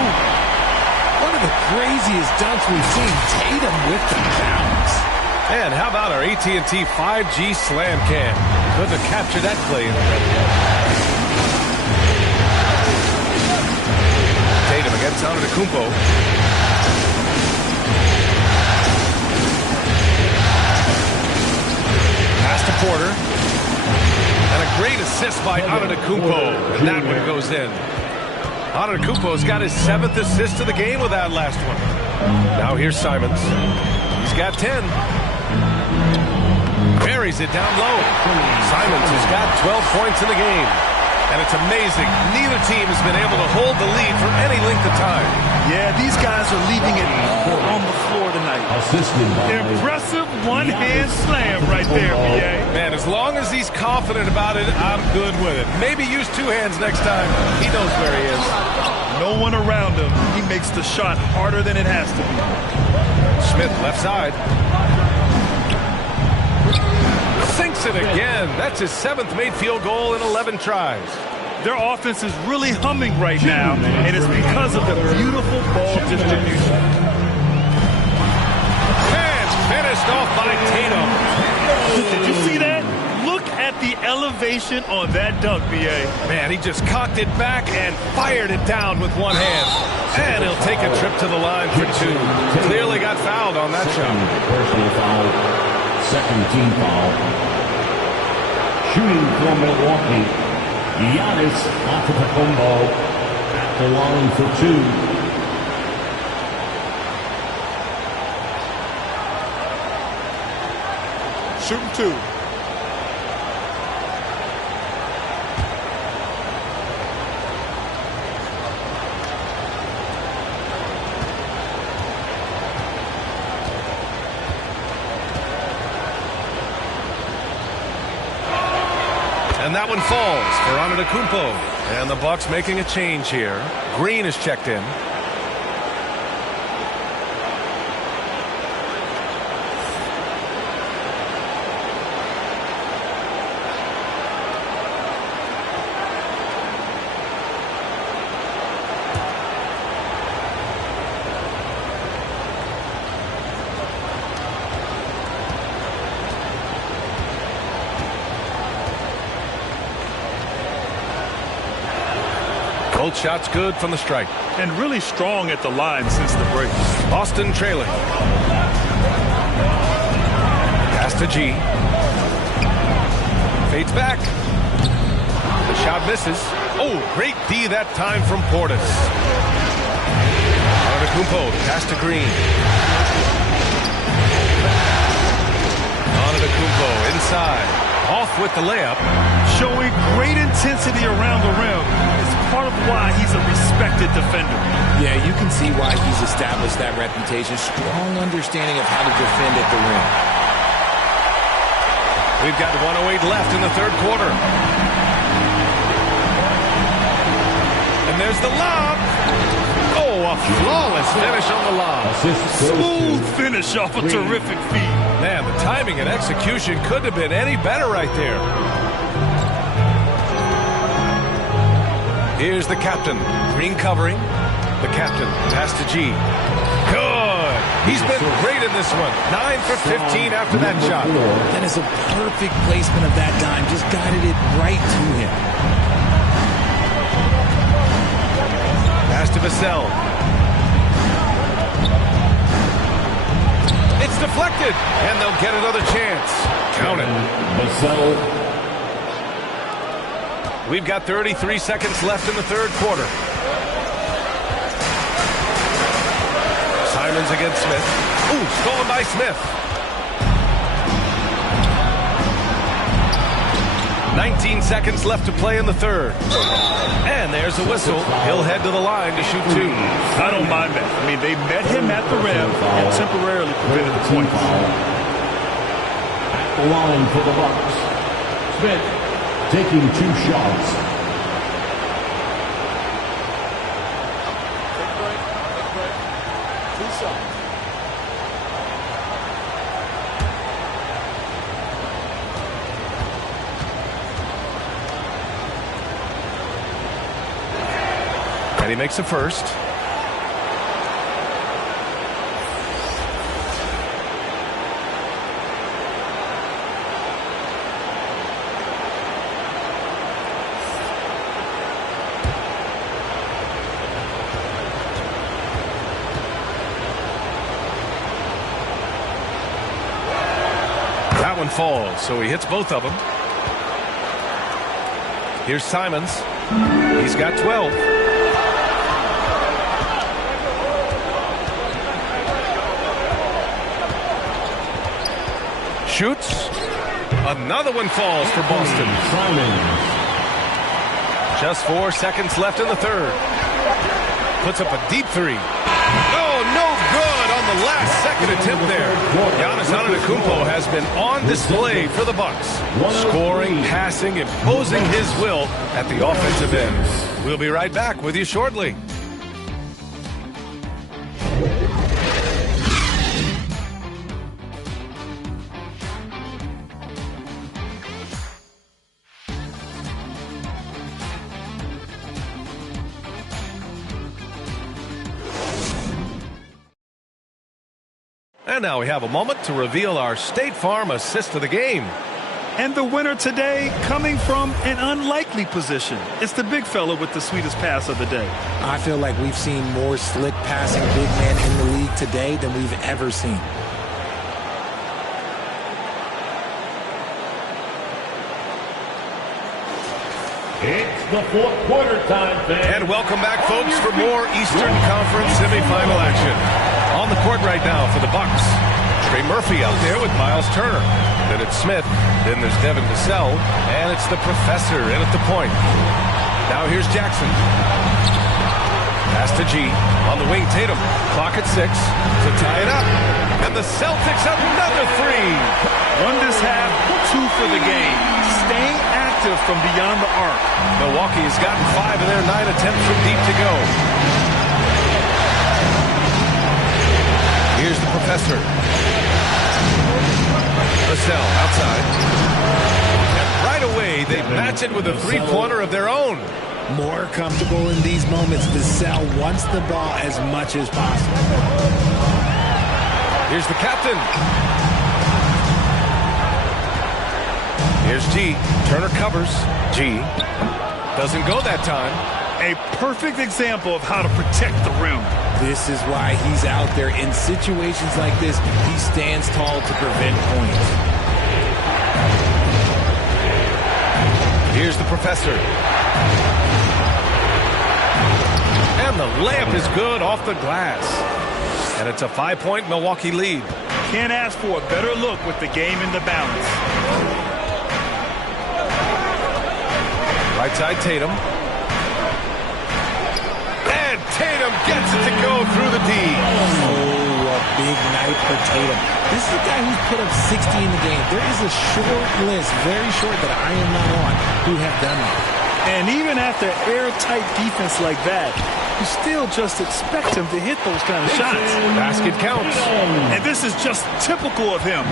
One of the craziest dunks we've seen. Tatum with the bounce. And how about our AT&T 5G slam cam? Couldn't have captured that play. Tatum against Antetokounmpo. Pass to Porter. And a great assist by Antetokounmpo. And that one goes in. Antetokounmpo's got his 7th assist of the game with that last one. Now here's Simons. He's got 10. Buries it down low. Simons has got 12 points in the game. And it's amazing. Neither team has been able to hold the lead for any length of time. Yeah, these guys are leaving it all on the floor tonight. Impressive one-hand slam right there, BA. Man, as long as he's confident about it, I'm good with it. Maybe use 2 hands next time. He knows where he is. No one around him. He makes the shot harder than it has to be. Smith left side. Sinks it again. That's his 7th made field goal in 11 tries. Their offense is really humming right now, and it's because of the beautiful ball distribution. And finished off by Tatum. Did you see that? Look at the elevation on that dunk, B.A. Man, he just cocked it back and fired it down with one hand. And he'll take a trip to the line for 2. Clearly got fouled on that shot. Personal foul. Second team foul. Shooting for Milwaukee. Giannis Antetokounmpo at the line for 2. Shooting 2. And that one falls for Antetokounmpo. And the Bucks making a change here. Green is checked in. Both shots good from the stripe. And really strong at the line since the break. Boston trailing. Pass to G. Fades back. The shot misses. Oh, great D that time from Portis. Antetokounmpo, pass to Green. Antetokounmpo inside. Off with the layup. Showing great intensity around the rim. It's part of why he's a respected defender. Yeah, you can see why he's established that reputation. Strong understanding of how to defend at the rim. We've got 1:08 left in the third quarter. And there's the lob. Oh, a flawless finish on the lob. Smooth finish off a terrific feed. Man, the timing and execution couldn't have been any better right there. Here's the captain. Green covering. The captain. Pass to G. Good. He's been great in this one. 9 for 15 after that shot. That is a perfect placement of that dime. Just guided it right to him. Pass to Vassell. It's deflected, and they'll get another chance. Count it. Vassell. We've got 33 seconds left in the third quarter. Simons against Smith. Ooh, stolen by Smith. 19 seconds left to play in the third. And there's a whistle. He'll head to the line to shoot 2. I don't mind that. I mean, they met him at the rim and temporarily prevented the point. At the line for the Bucks. Smith taking 2 shots. And he makes the first. That one falls, so he hits both of them. Here's Simons. He's got 12. Shoots. Another one falls for Boston. Just 4 seconds left in the third. Puts up a deep 3. Oh, no good on the last second attempt there. Giannis Antetokounmpo has been on display for the Bucks. Scoring, passing, imposing his will at the offensive end. We'll be right back with you shortly. And now we have a moment to reveal our State Farm assist of the game. And the winner today coming from an unlikely position. It's the big fella with the sweetest pass of the day. I feel like we've seen more slick passing big men in the league today than we've ever seen. It's the fourth quarter time, fans. And welcome back, folks, for more Eastern Conference semifinal action. On the court right now for the Bucks, Trey Murphy out there with Miles Turner. Then it's Smith. Then there's Devin Vassell. And it's the Professor in at the point. Now here's Jackson. Pass to G. On the wing, Tatum. Clock at 6 to tie it up. And the Celtics have another three. Won this half, 2 for the game. Staying active from beyond the arc. Milwaukee has gotten 5 of their 9 attempts from deep to go. Here's the Professor. Vassell outside. And right away, they match it with a three-pointer of their own. More comfortable in these moments. Vassell wants the ball as much as possible. Here's the captain. Here's G. Turner covers. G doesn't go that time. A perfect example of how to protect the rim. This is why he's out there. In situations like this, he stands tall to prevent points. Here's the Professor. And the layup is good off the glass. And it's a 5-point Milwaukee lead. Can't ask for a better look with the game in the balance. Right side, Tatum. And Tatum gets it to go through the D. Oh, a big night for Tatum. This is a guy who's put up 60 in the game. There is a short list, very short, that I am not on, who have done that. And even after airtight defense like that, you still just expect him to hit those kind of shots. Basket counts. And this is just typical of him.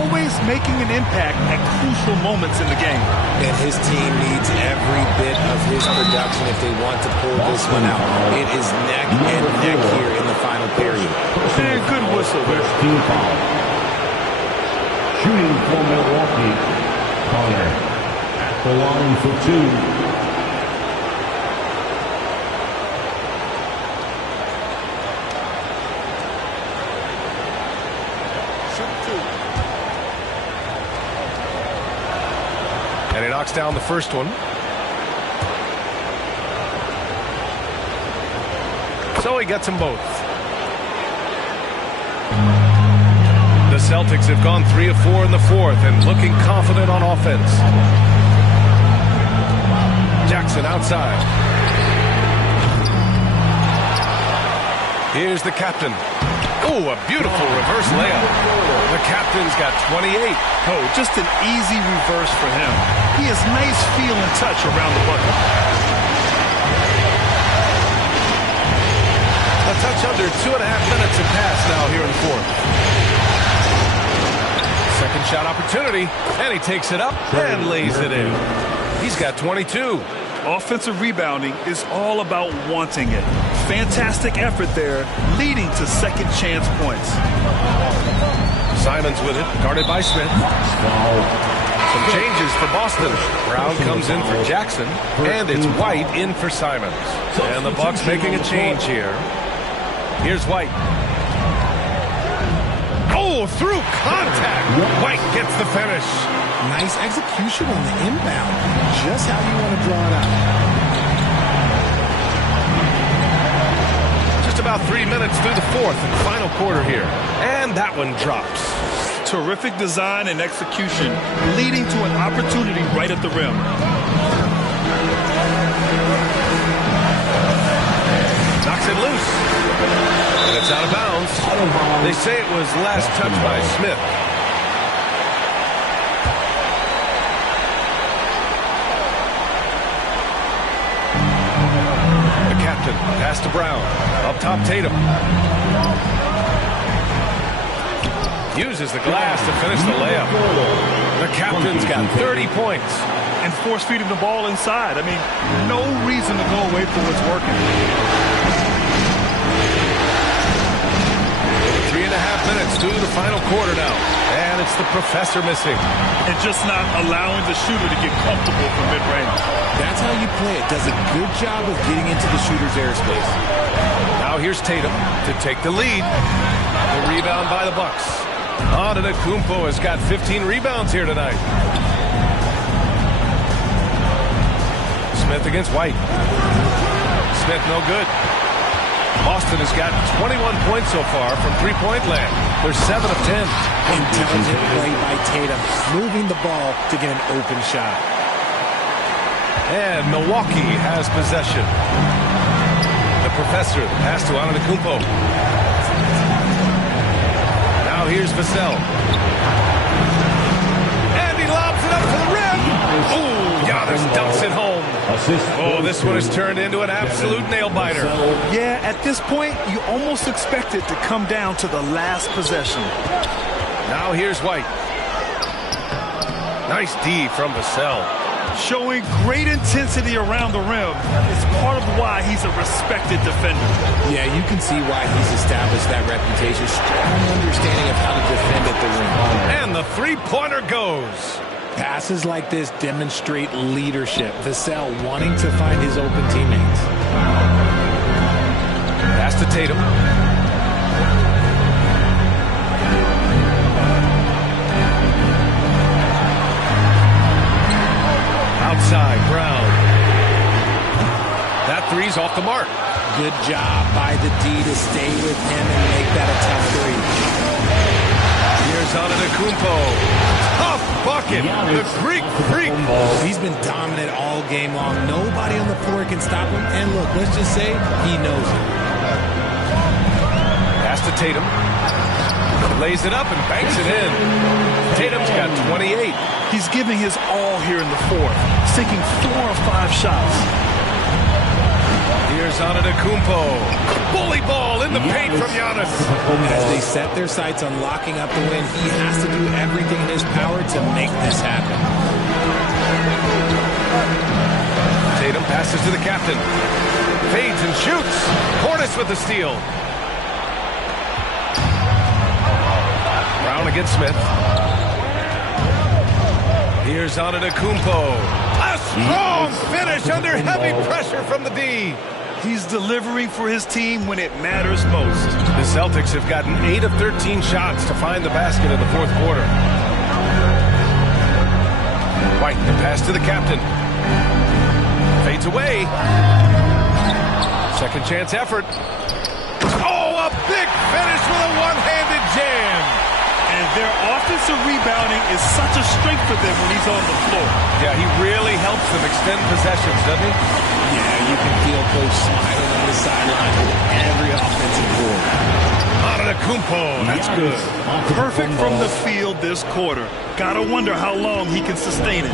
Always making an impact at crucial moments in the game. And his team needs every bit of his production if they want to pull this one out. It is neck and neck here in the final period. And good whistle. First team foul. Shooting for Milwaukee. Connor at the line for 2. And he knocks down the first one. So he gets them both. The Celtics have gone 3 of 4 in the fourth and looking confident on offense. Jackson outside. Here's the captain. Oh, a beautiful reverse layup. The captain's got 28. Oh, just an easy reverse for him. He has nice feel and touch around the bucket. A touch under 2.5 minutes to pass now here in fourth. Second shot opportunity, and he takes it up and lays it in. He's got 22. Offensive rebounding is all about wanting it. Fantastic effort there, leading to second chance points. Simons with it, guarded by Smith. Some changes for Boston. Brown comes in for Jackson, and it's White in for Simons. And the Bucks making a change here. Here's White. Oh, through contact. White gets the finish. Nice execution on the inbound. Just how you want to draw it up. Just about 3 minutes through the fourth and final quarter here. And that one drops. Terrific design and execution, leading to an opportunity right at the rim. Knocks it loose. And it's out of bounds. They say it was last touched by Smith. The captain, pass to Brown. Up top, Tatum. Uses the glass to finish the layup. The captain's got 30 points. And force feeding the ball inside. I mean, no reason to go away from what's working. 3.5 minutes through the final quarter now. And it's the professor missing. And just not allowing the shooter to get comfortable from mid-range. That's how you play it. Does a good job of getting into the shooter's airspace. Now here's Tatum to take the lead. The rebound by the Bucks. Antetokounmpo has got 15 rebounds here tonight. Smith against White. Smith no good. Boston has got 21 points so far from three-point land. They're 7 of 10. Intelligent play by Tatum, moving the ball to get an open shot. And Milwaukee has possession. The professor, the pass to Antetokounmpo. Now here's Vassell. And he lobs it up to the rim. Ooh, Giannis dunks it home. Oh, this one has turned into an absolute nail-biter. Yeah, at this point, you almost expect it to come down to the last possession. Now here's White. Nice D from Vassell. Showing great intensity around the rim. It's part of why he's a respected defender. Yeah, you can see why he's established that reputation. Strong understanding of how to defend at the rim. And the three-pointer goes. Passes like this demonstrate leadership. Vassell wanting to find his open teammates. Pass to Tatum. Outside, Brown. That three's off the mark. Good job by the D to stay with him and make that a tough three. Here's Antetokounmpo. Tough bucket. The Greek freak. He's been dominant all game long. Nobody on the floor can stop him. And look, let's just say he knows it. Pass to Tatum. Lays it up and banks it in. Tatum's got 28. He's giving his all here in the fourth, sinking 4 or 5 shots. Here's Antetokounmpo. Bully ball in the paint from Giannis. As they set their sights on locking up the win, he has to do everything in his power to make this happen. Tatum passes to the captain. Fades and shoots. Portis with the steal. Brown against Smith. Here's Antetokounmpo. A strong finish under heavy pressure from the D. He's delivering for his team when it matters most. The Celtics have gotten 8 of 13 shots to find the basket in the fourth quarter. White, the pass to the captain. Fades away. Second chance effort. Oh, a big finish with a one-handed jam. And their offensive rebounding is such a strength for them when he's on the floor. Yeah, he really helps them extend possessions, doesn't he? Yeah, you can feel Coach smiling on the sideline with every offensive quarter. Antetokounmpo, that's good. Perfect from the field this quarter. Gotta wonder how long he can sustain it.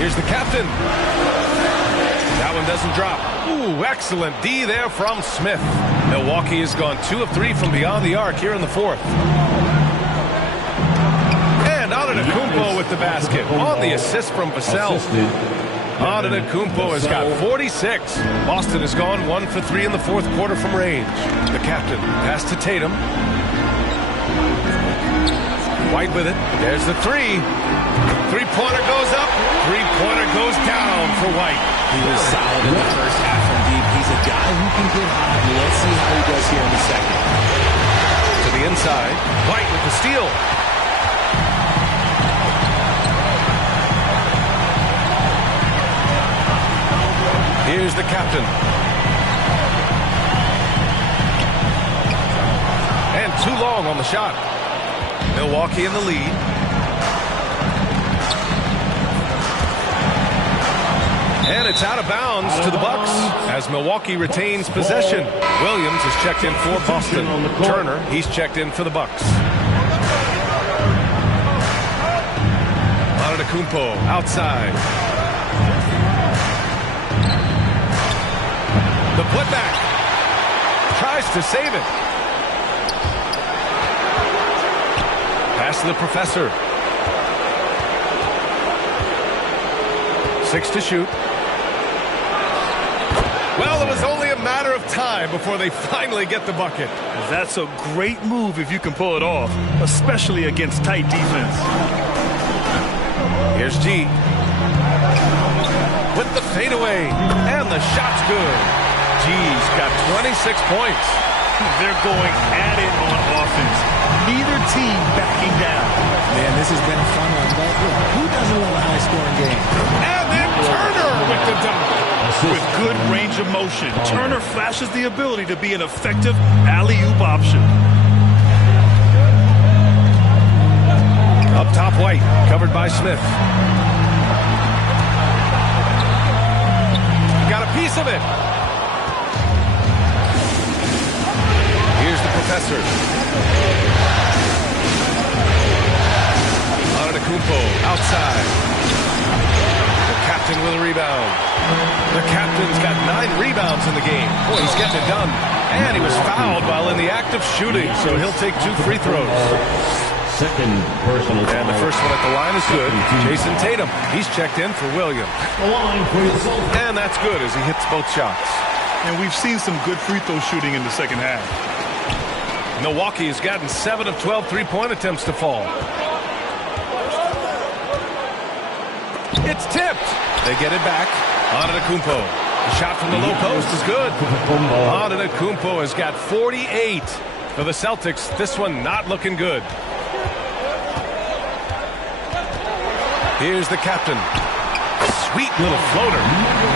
Here's the captain. That one doesn't drop. Ooh, excellent D there from Smith. Milwaukee has gone 2 of 3 from beyond the arc here in the fourth. And Antetokounmpo with the basket on the assist from Vassell. Antetokounmpo has got 46. Boston has gone 1 for 3 in the fourth quarter from range. The captain pass to Tatum. White with it. There's the three. Three-pointer goes up. Three-pointer goes down for White. He was solid in the first half from deep. He's a guy who can get hot. Let's see how he does here in the second. To the inside. White with the steal. Here's the captain. And too long on the shot. Milwaukee in the lead. And it's out of bounds to the Bucks as Milwaukee retains possession. Williams has checked in for Boston. Turner, he's checked in for the Bucks. Antetokounmpo outside. The putback. Tries to save it. Pass to the professor. 6 to shoot. Well, it was only a matter of enough time before they finally get the bucket. That's a great move if you can pull it off, especially against tight defense. Here's G. With the fadeaway, and the shot's good. G's got 26 points. They're going at it on offense. Neither team backing down. Man, this has been a fun one. But look, who doesn't love a high-scoring game? And then Turner with the dunk. With good range of motion, Turner flashes the ability to be an effective alley-oop option. Up top, White, covered by Smith. Got a piece of it. Here's the professor. Antetokounmpo outside. The captain with a rebound. The captain's got 9 rebounds in the game. Boy, he's getting it done. And he was fouled while in the act of shooting, so he'll take 2 free throws. Second personal foul. And the first one at the line is good. Jason Tatum. He's checked in for Williams. And that's good as he hits both shots. And we've seen some good free throw shooting in the second half. Milwaukee has gotten 7 of 12 three-point attempts to fall. It's tipped. They get it back. Antetokounmpo. The shot from the low post is good. Antetokounmpo has got 48 for the Celtics. This one not looking good. Here's the captain. Sweet little floater.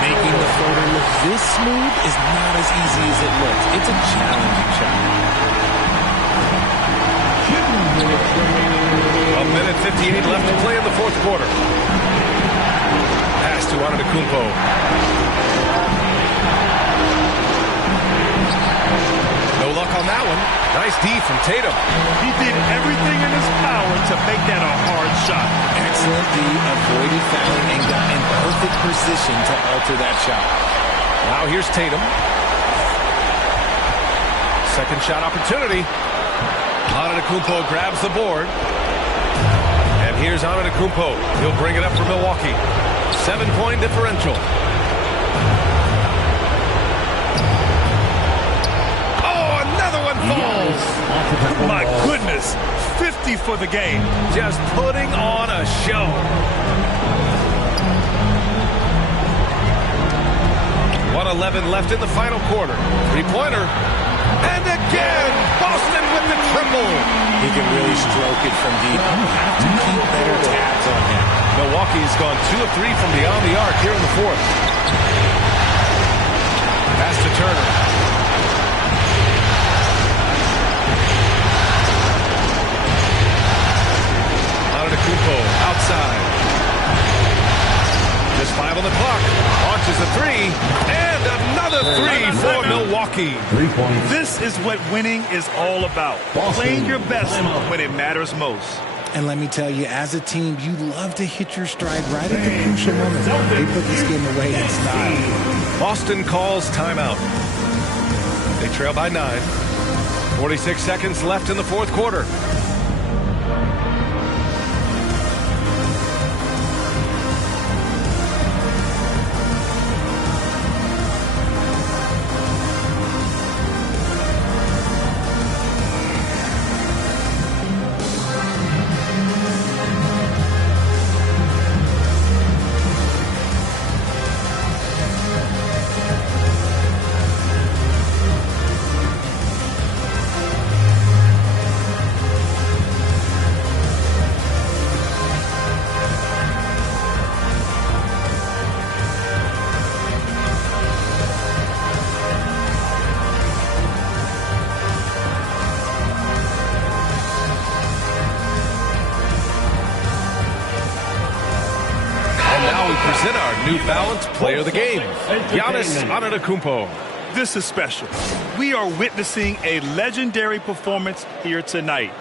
Making the floater look this smooth is not as easy as it looks. It's a challenging shot. A minute 58 left to play in the fourth quarter. Pass to Antetokounmpo. No luck on that one. Nice D from Tatum. He did everything in his power to make that a hard shot. Excellent D, avoided fouling and got in perfect position to alter that shot. Now here's Tatum. Second shot opportunity. Antetokounmpo grabs the board. And here's Antetokounmpo. He'll bring it up for Milwaukee. 7-point differential. Oh, another one falls. My goodness, 50 for the game. Just putting on a show. .11 left in the final quarter. Three-pointer. And again, Boston with the triple. He can really stroke it from deep. You have to keep better tabs on him. Milwaukee's gone 2 of 3 from beyond the arc here in the fourth. Pass to Turner. Antetokounmpo outside. Just 5 on the clock. Launches a 3. And another 3 for Milwaukee. 3 points. This is what winning is all about. Playing your best when it matters most. And let me tell you, as a team, you love to hit your stride right at the crucial moment. They put this game away in style. Boston calls timeout. They trail by 9. 46 seconds left in the fourth quarter. Present our New Balance Player of the Game, Giannis Antetokounmpo. This is special. We are witnessing a legendary performance here tonight.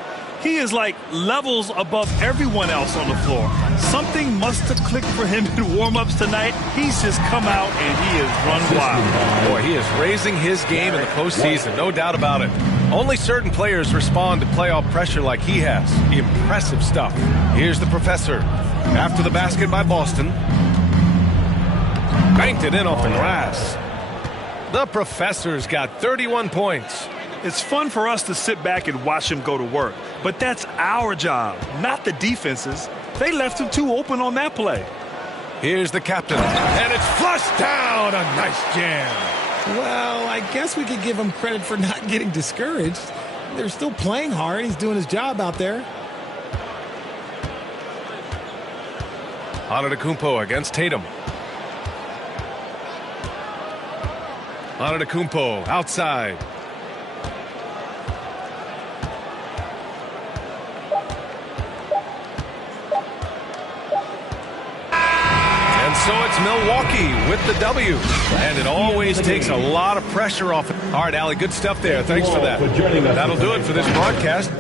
He is like levels above everyone else on the floor. Something must have clicked for him in warm-ups tonight. He's just come out and he has run wild. Boy, he is raising his game in the postseason, no doubt about it. Only certain players respond to playoff pressure like he has. Impressive stuff. Here's the professor. After the basket by Boston. Banked it in off the glass. The Professor's got 31 points. It's fun for us to sit back and watch him go to work, but that's our job, not the defense's. They left him too open on that play. Here's the captain, and it's flushed down. A nice jam. Well, I guess we could give him credit for not getting discouraged. They're still playing hard. He's doing his job out there. Antetokounmpo against Tatum. Antetokounmpo outside. And so it's Milwaukee with the W. And it always takes a lot of pressure off it. All right, Allie, good stuff there. Thanks for that. That'll do it for this broadcast.